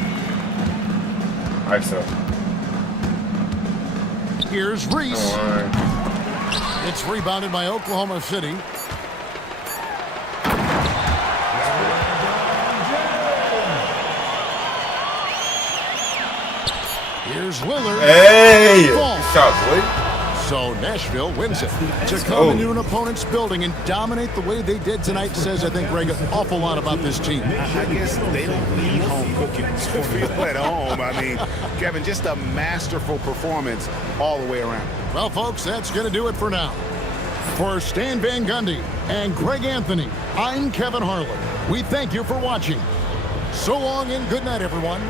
Here's Reese. It's rebounded by Oklahoma City. Here's Lillard. Hey! Good shot, boy. So Nashville wins it. To come into an opponent's building and dominate the way they did tonight says, I think, Greg, an awful lot about this team. I guess they don't need home cooking to feel at home. I mean, Kevin, just a masterful performance all the way around. Well, folks, that's going to do it for now. For Stan Van Gundy and Greg Anthony, I'm Kevin Harlan. We thank you for watching. So long and good night, everyone.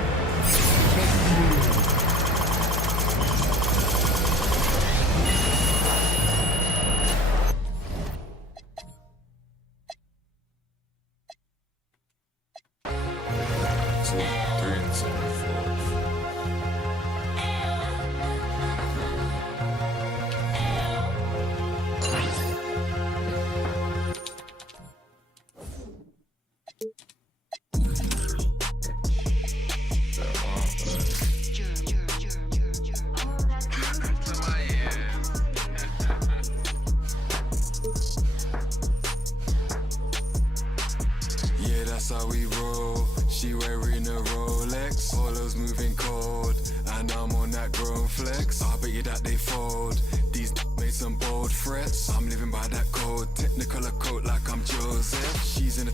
That's how we roll. She wearing a Rolex. Polo's moving cold, and I'm on that grown flex. I bet you that they fold. These made some bold threats. I'm living by that code. Technicolor coat like I'm Joseph. She's in a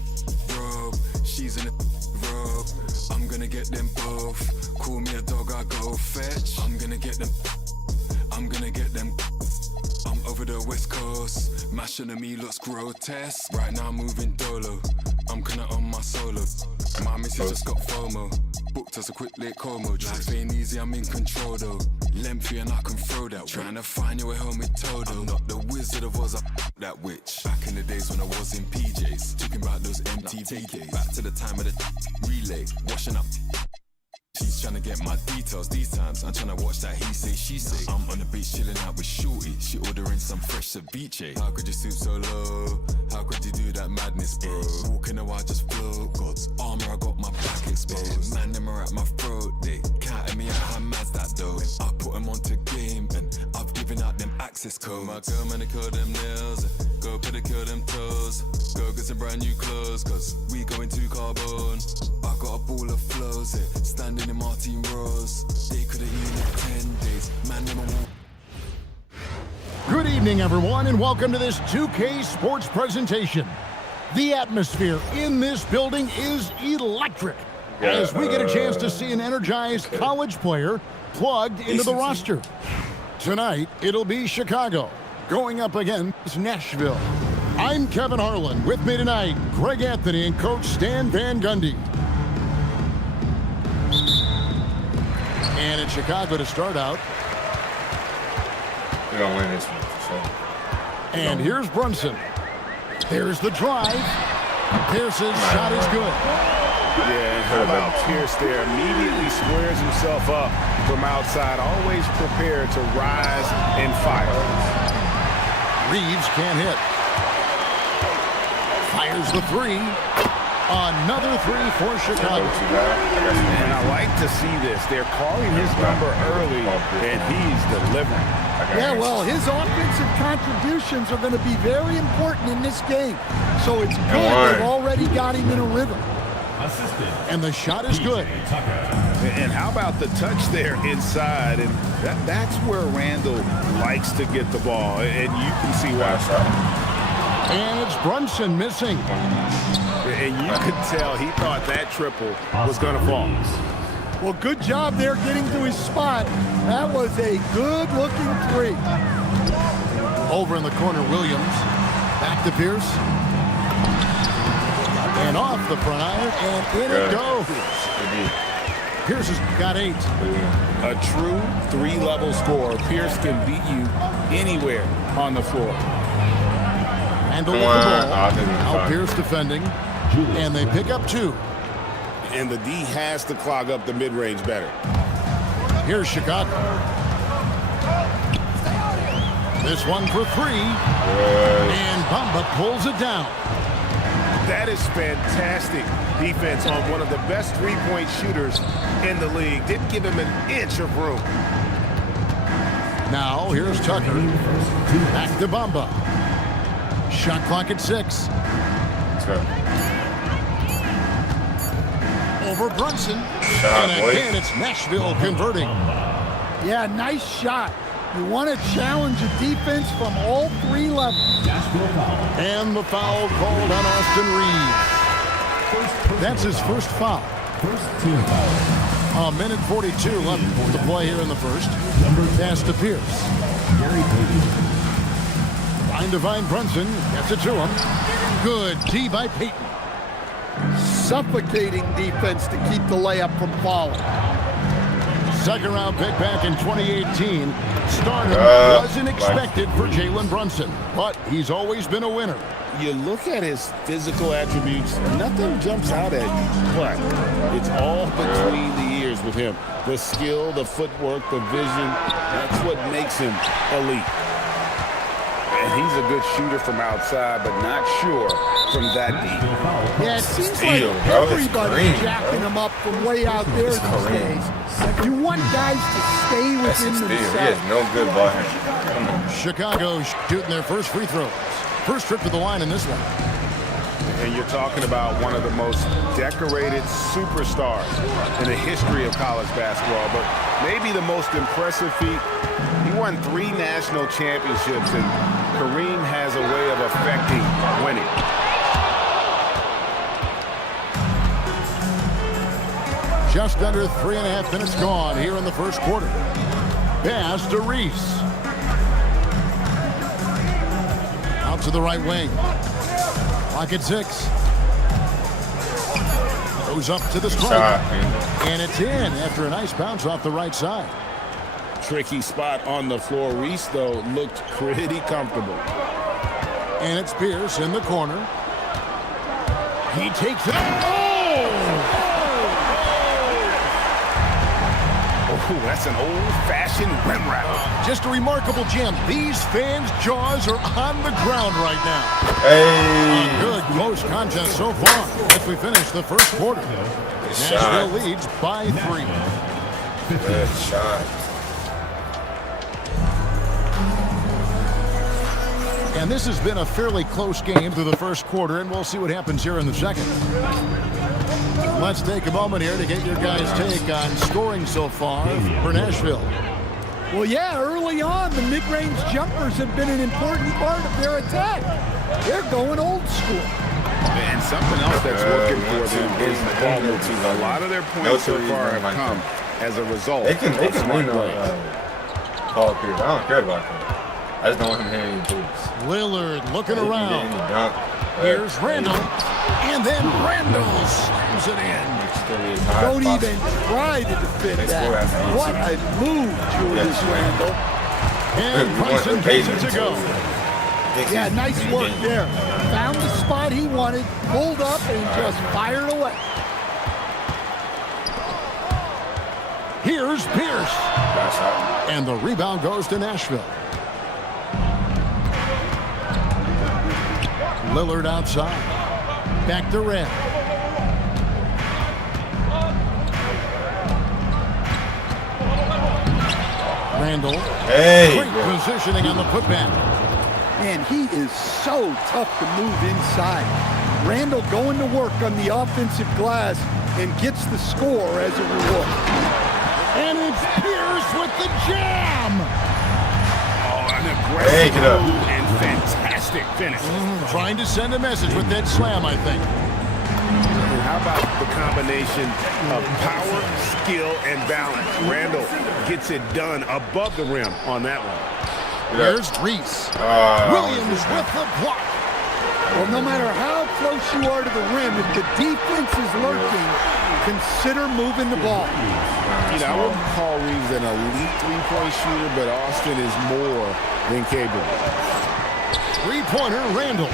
robe. She's in a robe. I'm gonna get them both. Call me a dog, I go fetch. I'm gonna get them. I'm gonna get them. I'm over the west coast. Mashing at me looks grotesque. Right now I'm moving dolo. I'm kinda on my solo. My missus just got FOMO. Booked us a quick late Como. Life ain't easy, I'm in control though. Lengthy and I can throw that. Trying to find you a helmet Todo. I'm not the Wizard of Oz, that witch. Back in the days when I was in PJs. Talking about those MTV days. Back to the time of the relay. Washing up. She's trying to get my details these times. I'm trying to watch that he say, she say. I'm on the beach chilling out with Shorty. She ordering some fresh ceviche. How could you stoop so low? How could you do that madness, bro? Walking a while just flow. God's armor, I got my back exposed. Man, them are at my throat. They counting me out, how mad's that though? I put them onto game and I've given out them access codes. My girl, man, they curl them nails. Go put it, curl them toes. Go get some brand new clothes, cause we going to carbon. I got a ball of flows, standing in Martin Rose. They could have used it 10 days. Man, them are. Good evening, everyone, and welcome to this 2K Sports presentation. The atmosphere in this building is electric as we get a chance to see an energized college player plugged into the roster. Tonight, it'll be Chicago going up against Nashville. I'm Kevin Harlan. With me tonight, Greg Anthony and Coach Stan Van Gundy. And in Chicago to start out. We're going to win this one for sure. And here's Brunson. There's the drive. Pierce's shot is good. Yeah, how about Pierce there? Immediately squares himself up from outside, always prepared to rise and fire. Reeves can't hit. Fires the three. Another three for Chicago. And I like to see this. They're calling his number early, and he's delivering. Yeah, well, his offensive contributions are going to be very important in this game. So it's good they've already got him in a rhythm. And the shot is good. And how about the touch there inside? And that's where Randall likes to get the ball. And you can see why. And it's Brunson missing. And you could tell he thought that triple was going to fall. Well, good job there getting to his spot. That was a good-looking three. Over in the corner, Williams. Back to Pierce. And off the front iron, and in it goes. Pierce has got 8. A true 3-level scorer. Pierce can beat you anywhere on the floor. Randall with the ball. Now Pierce defending. And they pick up 2. And the D has to clog up the mid-range better. Here's Chicago. This one for 3. And Bamba pulls it down. That is fantastic defense on one of the best three-point shooters in the league. Didn't give him an inch of room. Now here's Tucker. Back to Bamba. Shot clock at 6. Over Brunson. And again, it's Nashville converting. Yeah, nice shot. You want to challenge a defense from all 3 levels. And the foul called on Austin Reeves. That's his first foul. First team foul. A minute 42 left to play here in the first. Pass to Pierce. Gary Payton. Trying to find Brunson. Gets it to him. Good D by Payton. Suffocating defense to keep the layup from falling. Second round pick back in 2018. Stardom wasn't expected for Jalen Brunson, but he's always been a winner. You look at his physical attributes, nothing jumps out at you, but it's all between the ears with him. The skill, the footwork, the vision, that's what makes him elite. And he's a good shooter from outside, but not sure from that deep. Yeah, it seems like everybody's jacking him up from way out there these days. You want guys to stay within themselves. He has no good ball handling. Chicago shooting their first free throws. First trip to the line in this one. And you're talking about one of the most decorated superstars in the history of college basketball, but maybe the most impressive feat. He won 3 national championships, and Kareem has a way of affecting winning. Just under 3.5 minutes gone here in the first quarter. Pass to Reese. Out to the right wing. Clock at 6. Goes up to the stripe. And it's in after a nice bounce off the right side. Tricky spot on the floor. Reese, though, looked pretty comfortable. And it's Pierce in the corner. He takes it. Oh, that's an old-fashioned rim wrap. Just a remarkable jam. These fans' jaws are on the ground right now. Hey. A good close contest so far as we finish the first quarter. Nashville leads by 3. Good shot. And this has been a fairly close game through the first quarter, and we'll see what happens here in the second. Let's take a moment here to get your guys' take on scoring so far for Nashville. Well, yeah, early on, the mid-range jumpers have been an important part of their attack. They're going old school. And something else that's working for them is the ball movement. A lot of their points so far have come as a result. They can lean on Paul Pierce. I don't care about him. I just don't want him hitting any boots. Lillard looking around. Here's Randall. And then Randall slams it in. Don't even try to defend that. What a move, Julius Randall. And Brunson gets it to go. Yeah, nice work there. Found the spot he wanted, pulled up, and just fired away. Here's Pierce. And the rebound goes to Nashville. Lillard outside. Back to Red. Randall. Hey. Great positioning on the putback. Man, he is so tough to move inside. Randall going to work on the offensive glass and gets the score as a reward. And it's Pierce with the jam. Oh, an aggressive move and fantastic finish. Trying to send a message with that slam, I think. How about the combination of power, skill, and balance? Randall gets it done above the rim on that one. There's Reese. Williams with the block. Well, no matter how close you are to the rim, if the defense is lurking, consider moving the ball. You know, I wouldn't call Reeves an elite three-point shooter, but Austin is more than capable. Three-pointer, Randall.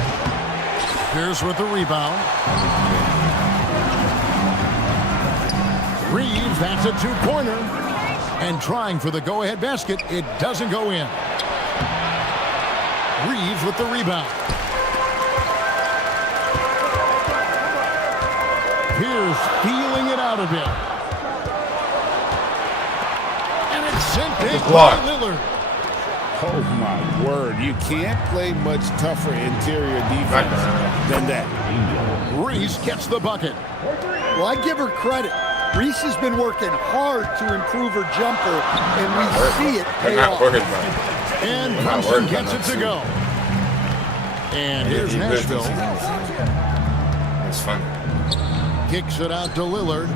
Pierce with the rebound. Reeves, that's a two-pointer. And trying for the go-ahead basket, it doesn't go in. Reeves with the rebound. Pierce feeling it out a bit. And it's sent big by Lillard. Oh, my word. You can't play much tougher interior defense than that. Reese gets the bucket. Well, I give her credit. Reese has been working hard to improve her jumper, and we see it pay off. And Brunson gets it to go. And here's Nashville. It's fun. Kicks it out to Lillard.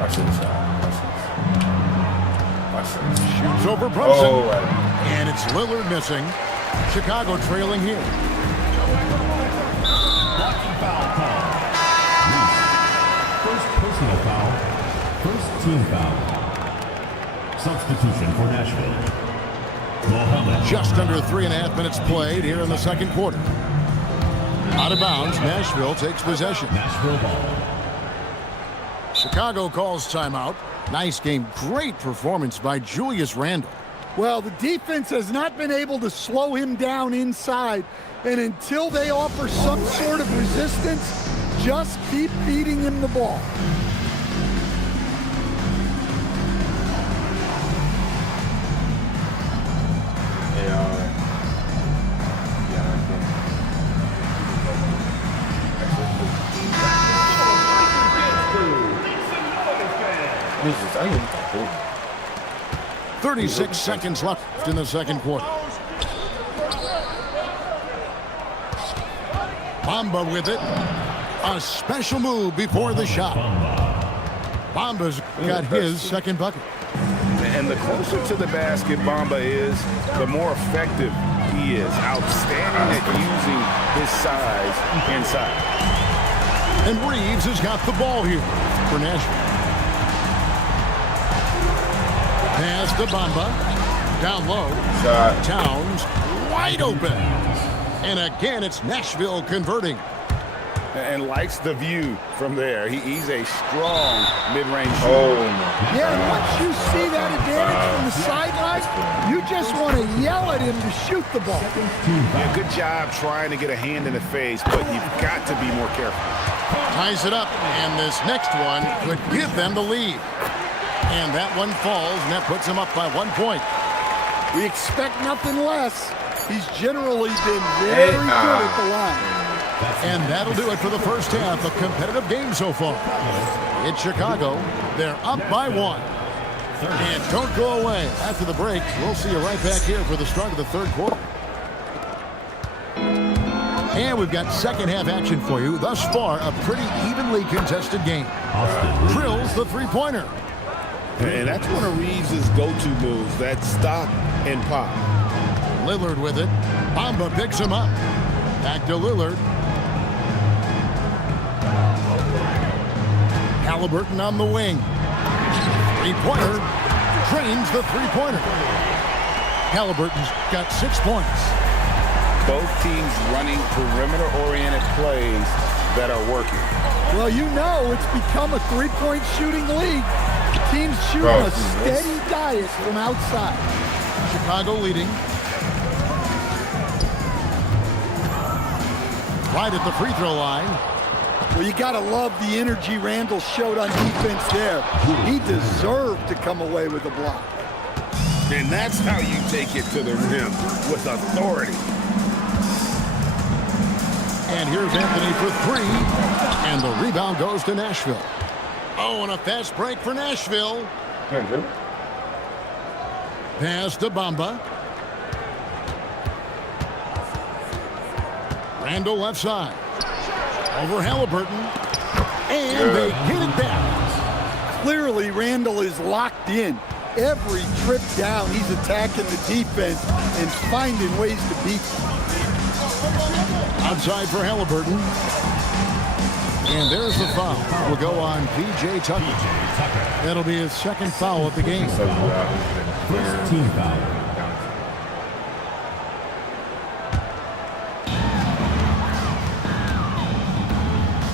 Watch this. Shoots over Brunson. Oh, and it's Lillard missing. Chicago trailing here. Blocking foul call. First personal foul. First team foul. Substitution for Nashville. Mohammed. Just under 3.5 minutes played here in the second quarter. Out of bounds, Nashville takes possession. Nashville ball. Chicago calls timeout. Nice game, great performance by Julius Randle. Well, the defense has not been able to slow him down inside, and until they offer some sort of resistance, just keep feeding him the ball. Jesus, I ain't 36 seconds left in the second quarter. Bamba with it. A special move before the shot. Bamba's got his second bucket. And the closer to the basket Bamba is, the more effective he is. Outstanding at using his size inside. And Reeves has got the ball here for Nashville. Pass to Bamba. Down low. Shot. Towns wide open. And again, it's Nashville converting. And likes the view from there. He's a strong mid-range shooter. Oh, Yeah, and once you see that advantage from the sideline, you just want to yell at him to shoot the ball. Yeah, good job trying to get a hand in the face, but you've got to be more careful. Ties it up, and this next one could give them the lead. And that one falls, and that puts him up by 1 point. We expect nothing less. He's generally been very good at the line. And that'll do it for the first half, a competitive game so far. In Chicago, they're up by 1. And don't go away. After the break, we'll see you right back here for the start of the third quarter. And we've got second half action for you. Thus far, a pretty evenly contested game. Drills the three-pointer. And that's one of Reeves' go-to moves, that stop and pop. Lillard with it. Bamba picks him up. Back to Lillard. Halliburton on the wing. Three-pointer. Drains the three-pointer. Halliburton's got 6 points. Both teams running perimeter-oriented plays that are working. Well, you know it's become a three-point shooting league. Teams shooting a steady diet from outside. Chicago leading. Right at the free throw line. Well, you got to love the energy Randall showed on defense there. He deserved to come away with a block. And that's how you take it to the rim, with authority. And here's Anthony for three. And the rebound goes to Nashville. Oh, and a fast break for Nashville. Pass to Bamba. Randall left side. Over Halliburton. And they get it back. Clearly, Randall is locked in. Every trip down, he's attacking the defense and finding ways to beat them. Outside for Halliburton. And there's the foul. Will go on P.J. Tucker. That'll be his second foul of the game. First team foul.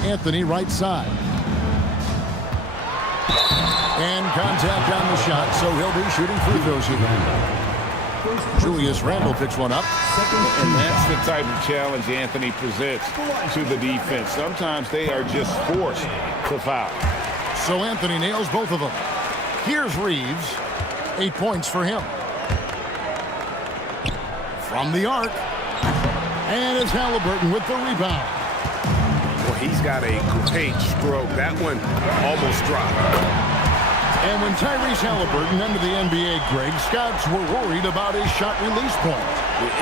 Anthony right side. And contact on the shot, so he'll be shooting free throws here. Julius Randle picks one up. And that's the type of challenge Anthony presents to the defense. Sometimes they are just forced to foul. So Anthony nails both of them. Here's Reeves. 8 points for him. From the arc. And it's Halliburton with the rebound. Well, he's got a great stroke. That one almost dropped. And when Tyrese Halliburton entered the NBA, Greg, scouts were worried about his shot release point.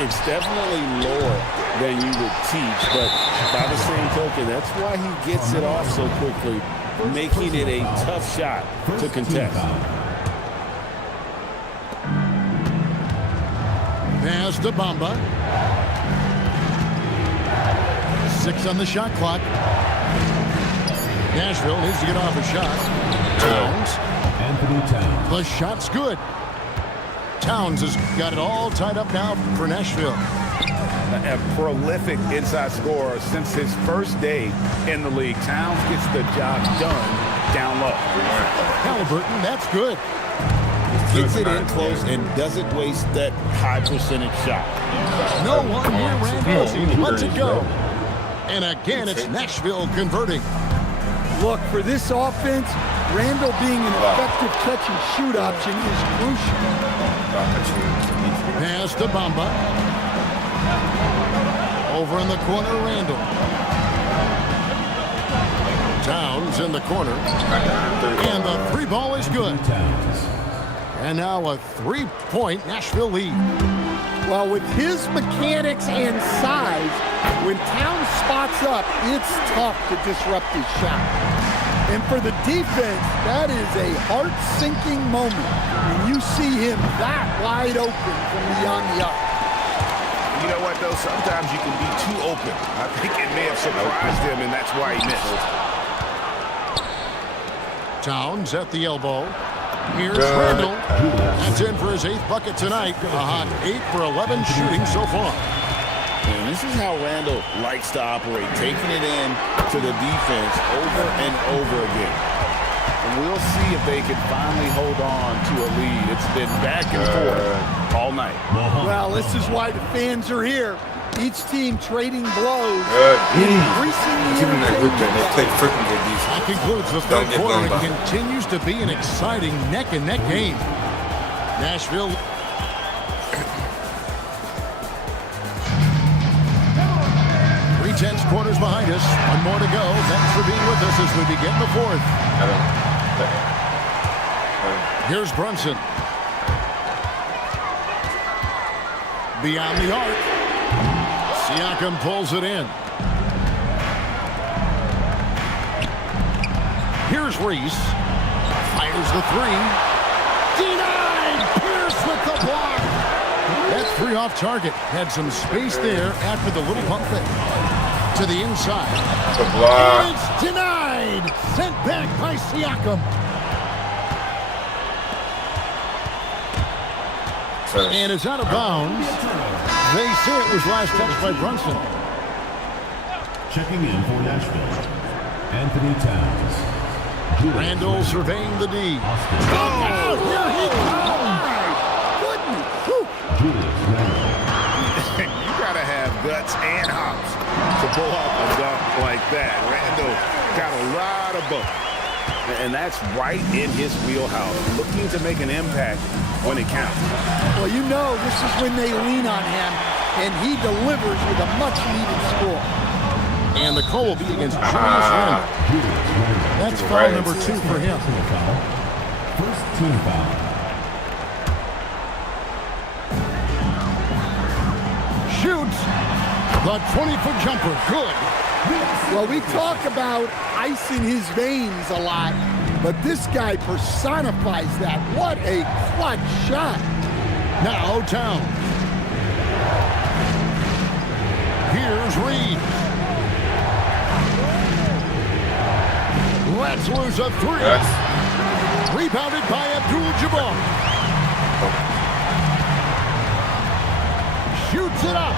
It's definitely lower than you would teach, but by the same token, that's why he gets it off so quickly, making it a tough shot to contest. Pass to Bamba. 6 on the shot clock. Nashville needs to get off a shot. Towns. Anthony Towns. The shot's good. Towns has got it all tied up now for Nashville. A prolific inside scorer since his first day in the league. Towns gets the job done down low. Halliburton, that's good. Gets it in close and doesn't waste that high percentage shot. No one near Randall. Lets it go. And again, it's Nashville converting. Look, for this offense, Randall being an effective catch-and-shoot option is crucial. Pass to Bamba. Over in the corner, Randall. Towns in the corner. And the three ball is good. And now a 3-point Nashville lead. Well, with his mechanics and size, when Towns spots up, it's tough to disrupt his shot. And for the defense, that is a heart-sinking moment when you see him that wide open from beyond the arc. You know what, though? Sometimes you can be too open. I think it may have surprised him, and that's why he missed. Towns at the elbow. Here's Randall. That's in for his 8th bucket tonight. A hot 8 for 11 shooting so far. And this is how Randall likes to operate, taking it in to the defense over and over again. And we'll see if they can finally hold on to a lead. It's been back and forth all night. Well, this is why the fans are here. Each team trading blows. Increasing the That concludes the third quarter. It continues to be an exciting neck-and-neck game. Nashville. 3/10 quarters behind us. One more to go. Thanks for being with us as we begin the fourth. Here's Brunson. Beyond the arc. Siakam pulls it in. Here's Reese. Fires the three. Denied! Pierce with the block. That three off target. Had some space there after the little pump fake. To the inside. The block. And it's denied. Sent back by Siakam. And it's out of bounds. They say it was last touched by Brunson. Checking in for Nashville, Anthony Towns. Randall surveying the D. Oh, here he comes! Goodness! Whew. Julius Randle. You got to have guts and hops to pull off a dunk like that. Randall got a lot of both. And that's right in his wheelhouse, looking to make an impact when it counts. Well, you know this is when they lean on him, and he delivers with a much-needed score. And the call will be against Julius Randle. That's foul number 2 for him. First team foul. Shoots. The 20-foot jumper. Good. Well, we talk about icing his veins a lot, but this guy personifies that. What a clutch shot. Now Towns. Here's Reed. Let's lose a 3. Yes. Rebounded by Abdul-Jabbar. Shoots it up.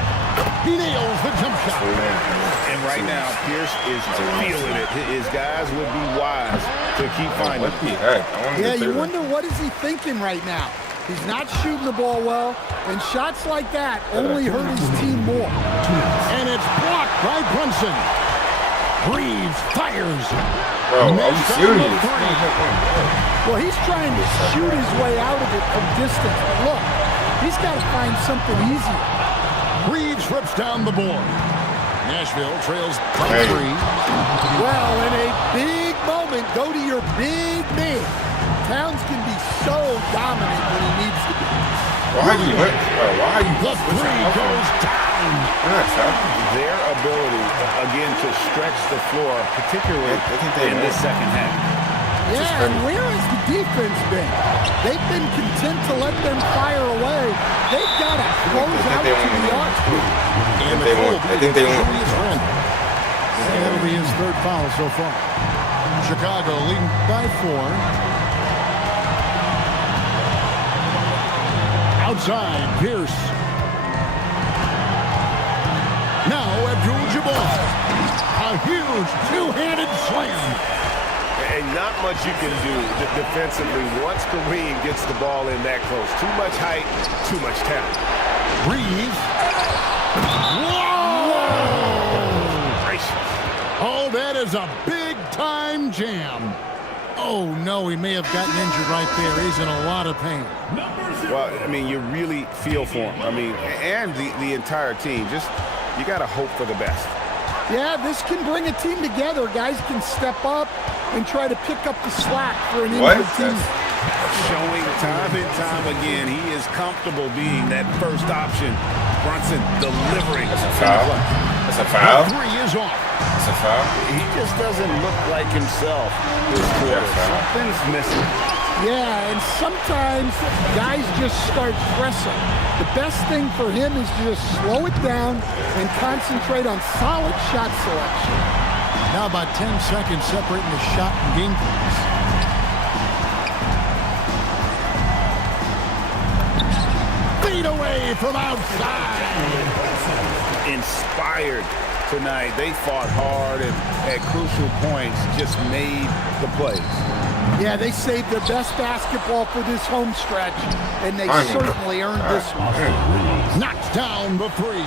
He nails the jump shot. And right now, Pierce is feeling it. His guys would be wise to keep finding What the heck? Yeah, you wonder what is he thinking right now. He's not shooting the ball well, and shots like that only hurt his team more. And it's blocked by Brunson. Reeves fires. Bro, I'm serious. Well, he's trying to shoot his way out of it from distance. But look, he's got to find something easy. Reeves rips down the board. Nashville trails by 3. Well, in a big moment, go to your big man. Towns can be so dominant when he needs to be. Why are you? Why are you? The 3 goes down. their ability, again, to stretch the floor, particularly in the second half. Yeah, and where has the defense been? They've been content to let them fire away. They've got to close out to the arc. I think they won't. And that'll be his 3rd foul so far. Chicago leading by 4. Outside, Pierce. Now Abdul-Jabbar. A huge two-handed slam. And not much you can do defensively once Kareem gets the ball in that close. Too much height, too much talent. Reeves. Whoa! Gracious. Oh, that is a big-time jam. Oh, no, he may have gotten injured right there. He's in a lot of pain. Well, I mean, you really feel for him. I mean, and the entire team. Just, you got to hope for the best. Yeah, this can bring a team together. Guys can step up and try to pick up the slack for an injured team. Showing time and time again, he is comfortable being that first option. Brunson delivering. That's a foul. That's a foul. The 3 is off. That's a foul. He just doesn't look like himself this quarter. Something's missing. Yeah, and sometimes guys just start pressing. The best thing for him is to just slow it down and concentrate on solid shot selection. Now about 10 seconds separating the shot and game clocks. Feed away from outside. Inspired tonight. They fought hard and at crucial points just made the plays. Yeah, they saved their best basketball for this home stretch, and they certainly earned this one. Knocks down the 3.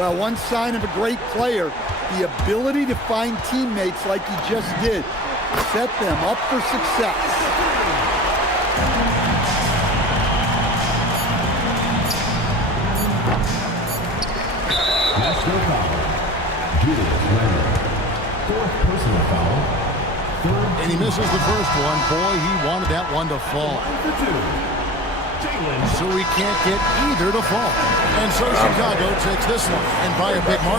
Well, one sign of a great player, the ability to find teammates like he just did, set them up for success. National foul. Julius Randle. 4th personal foul. 3rd. And he misses the first one. Boy, he wanted that one to fall. So he can't get either to fall. And so Chicago takes this one, and by a big margin.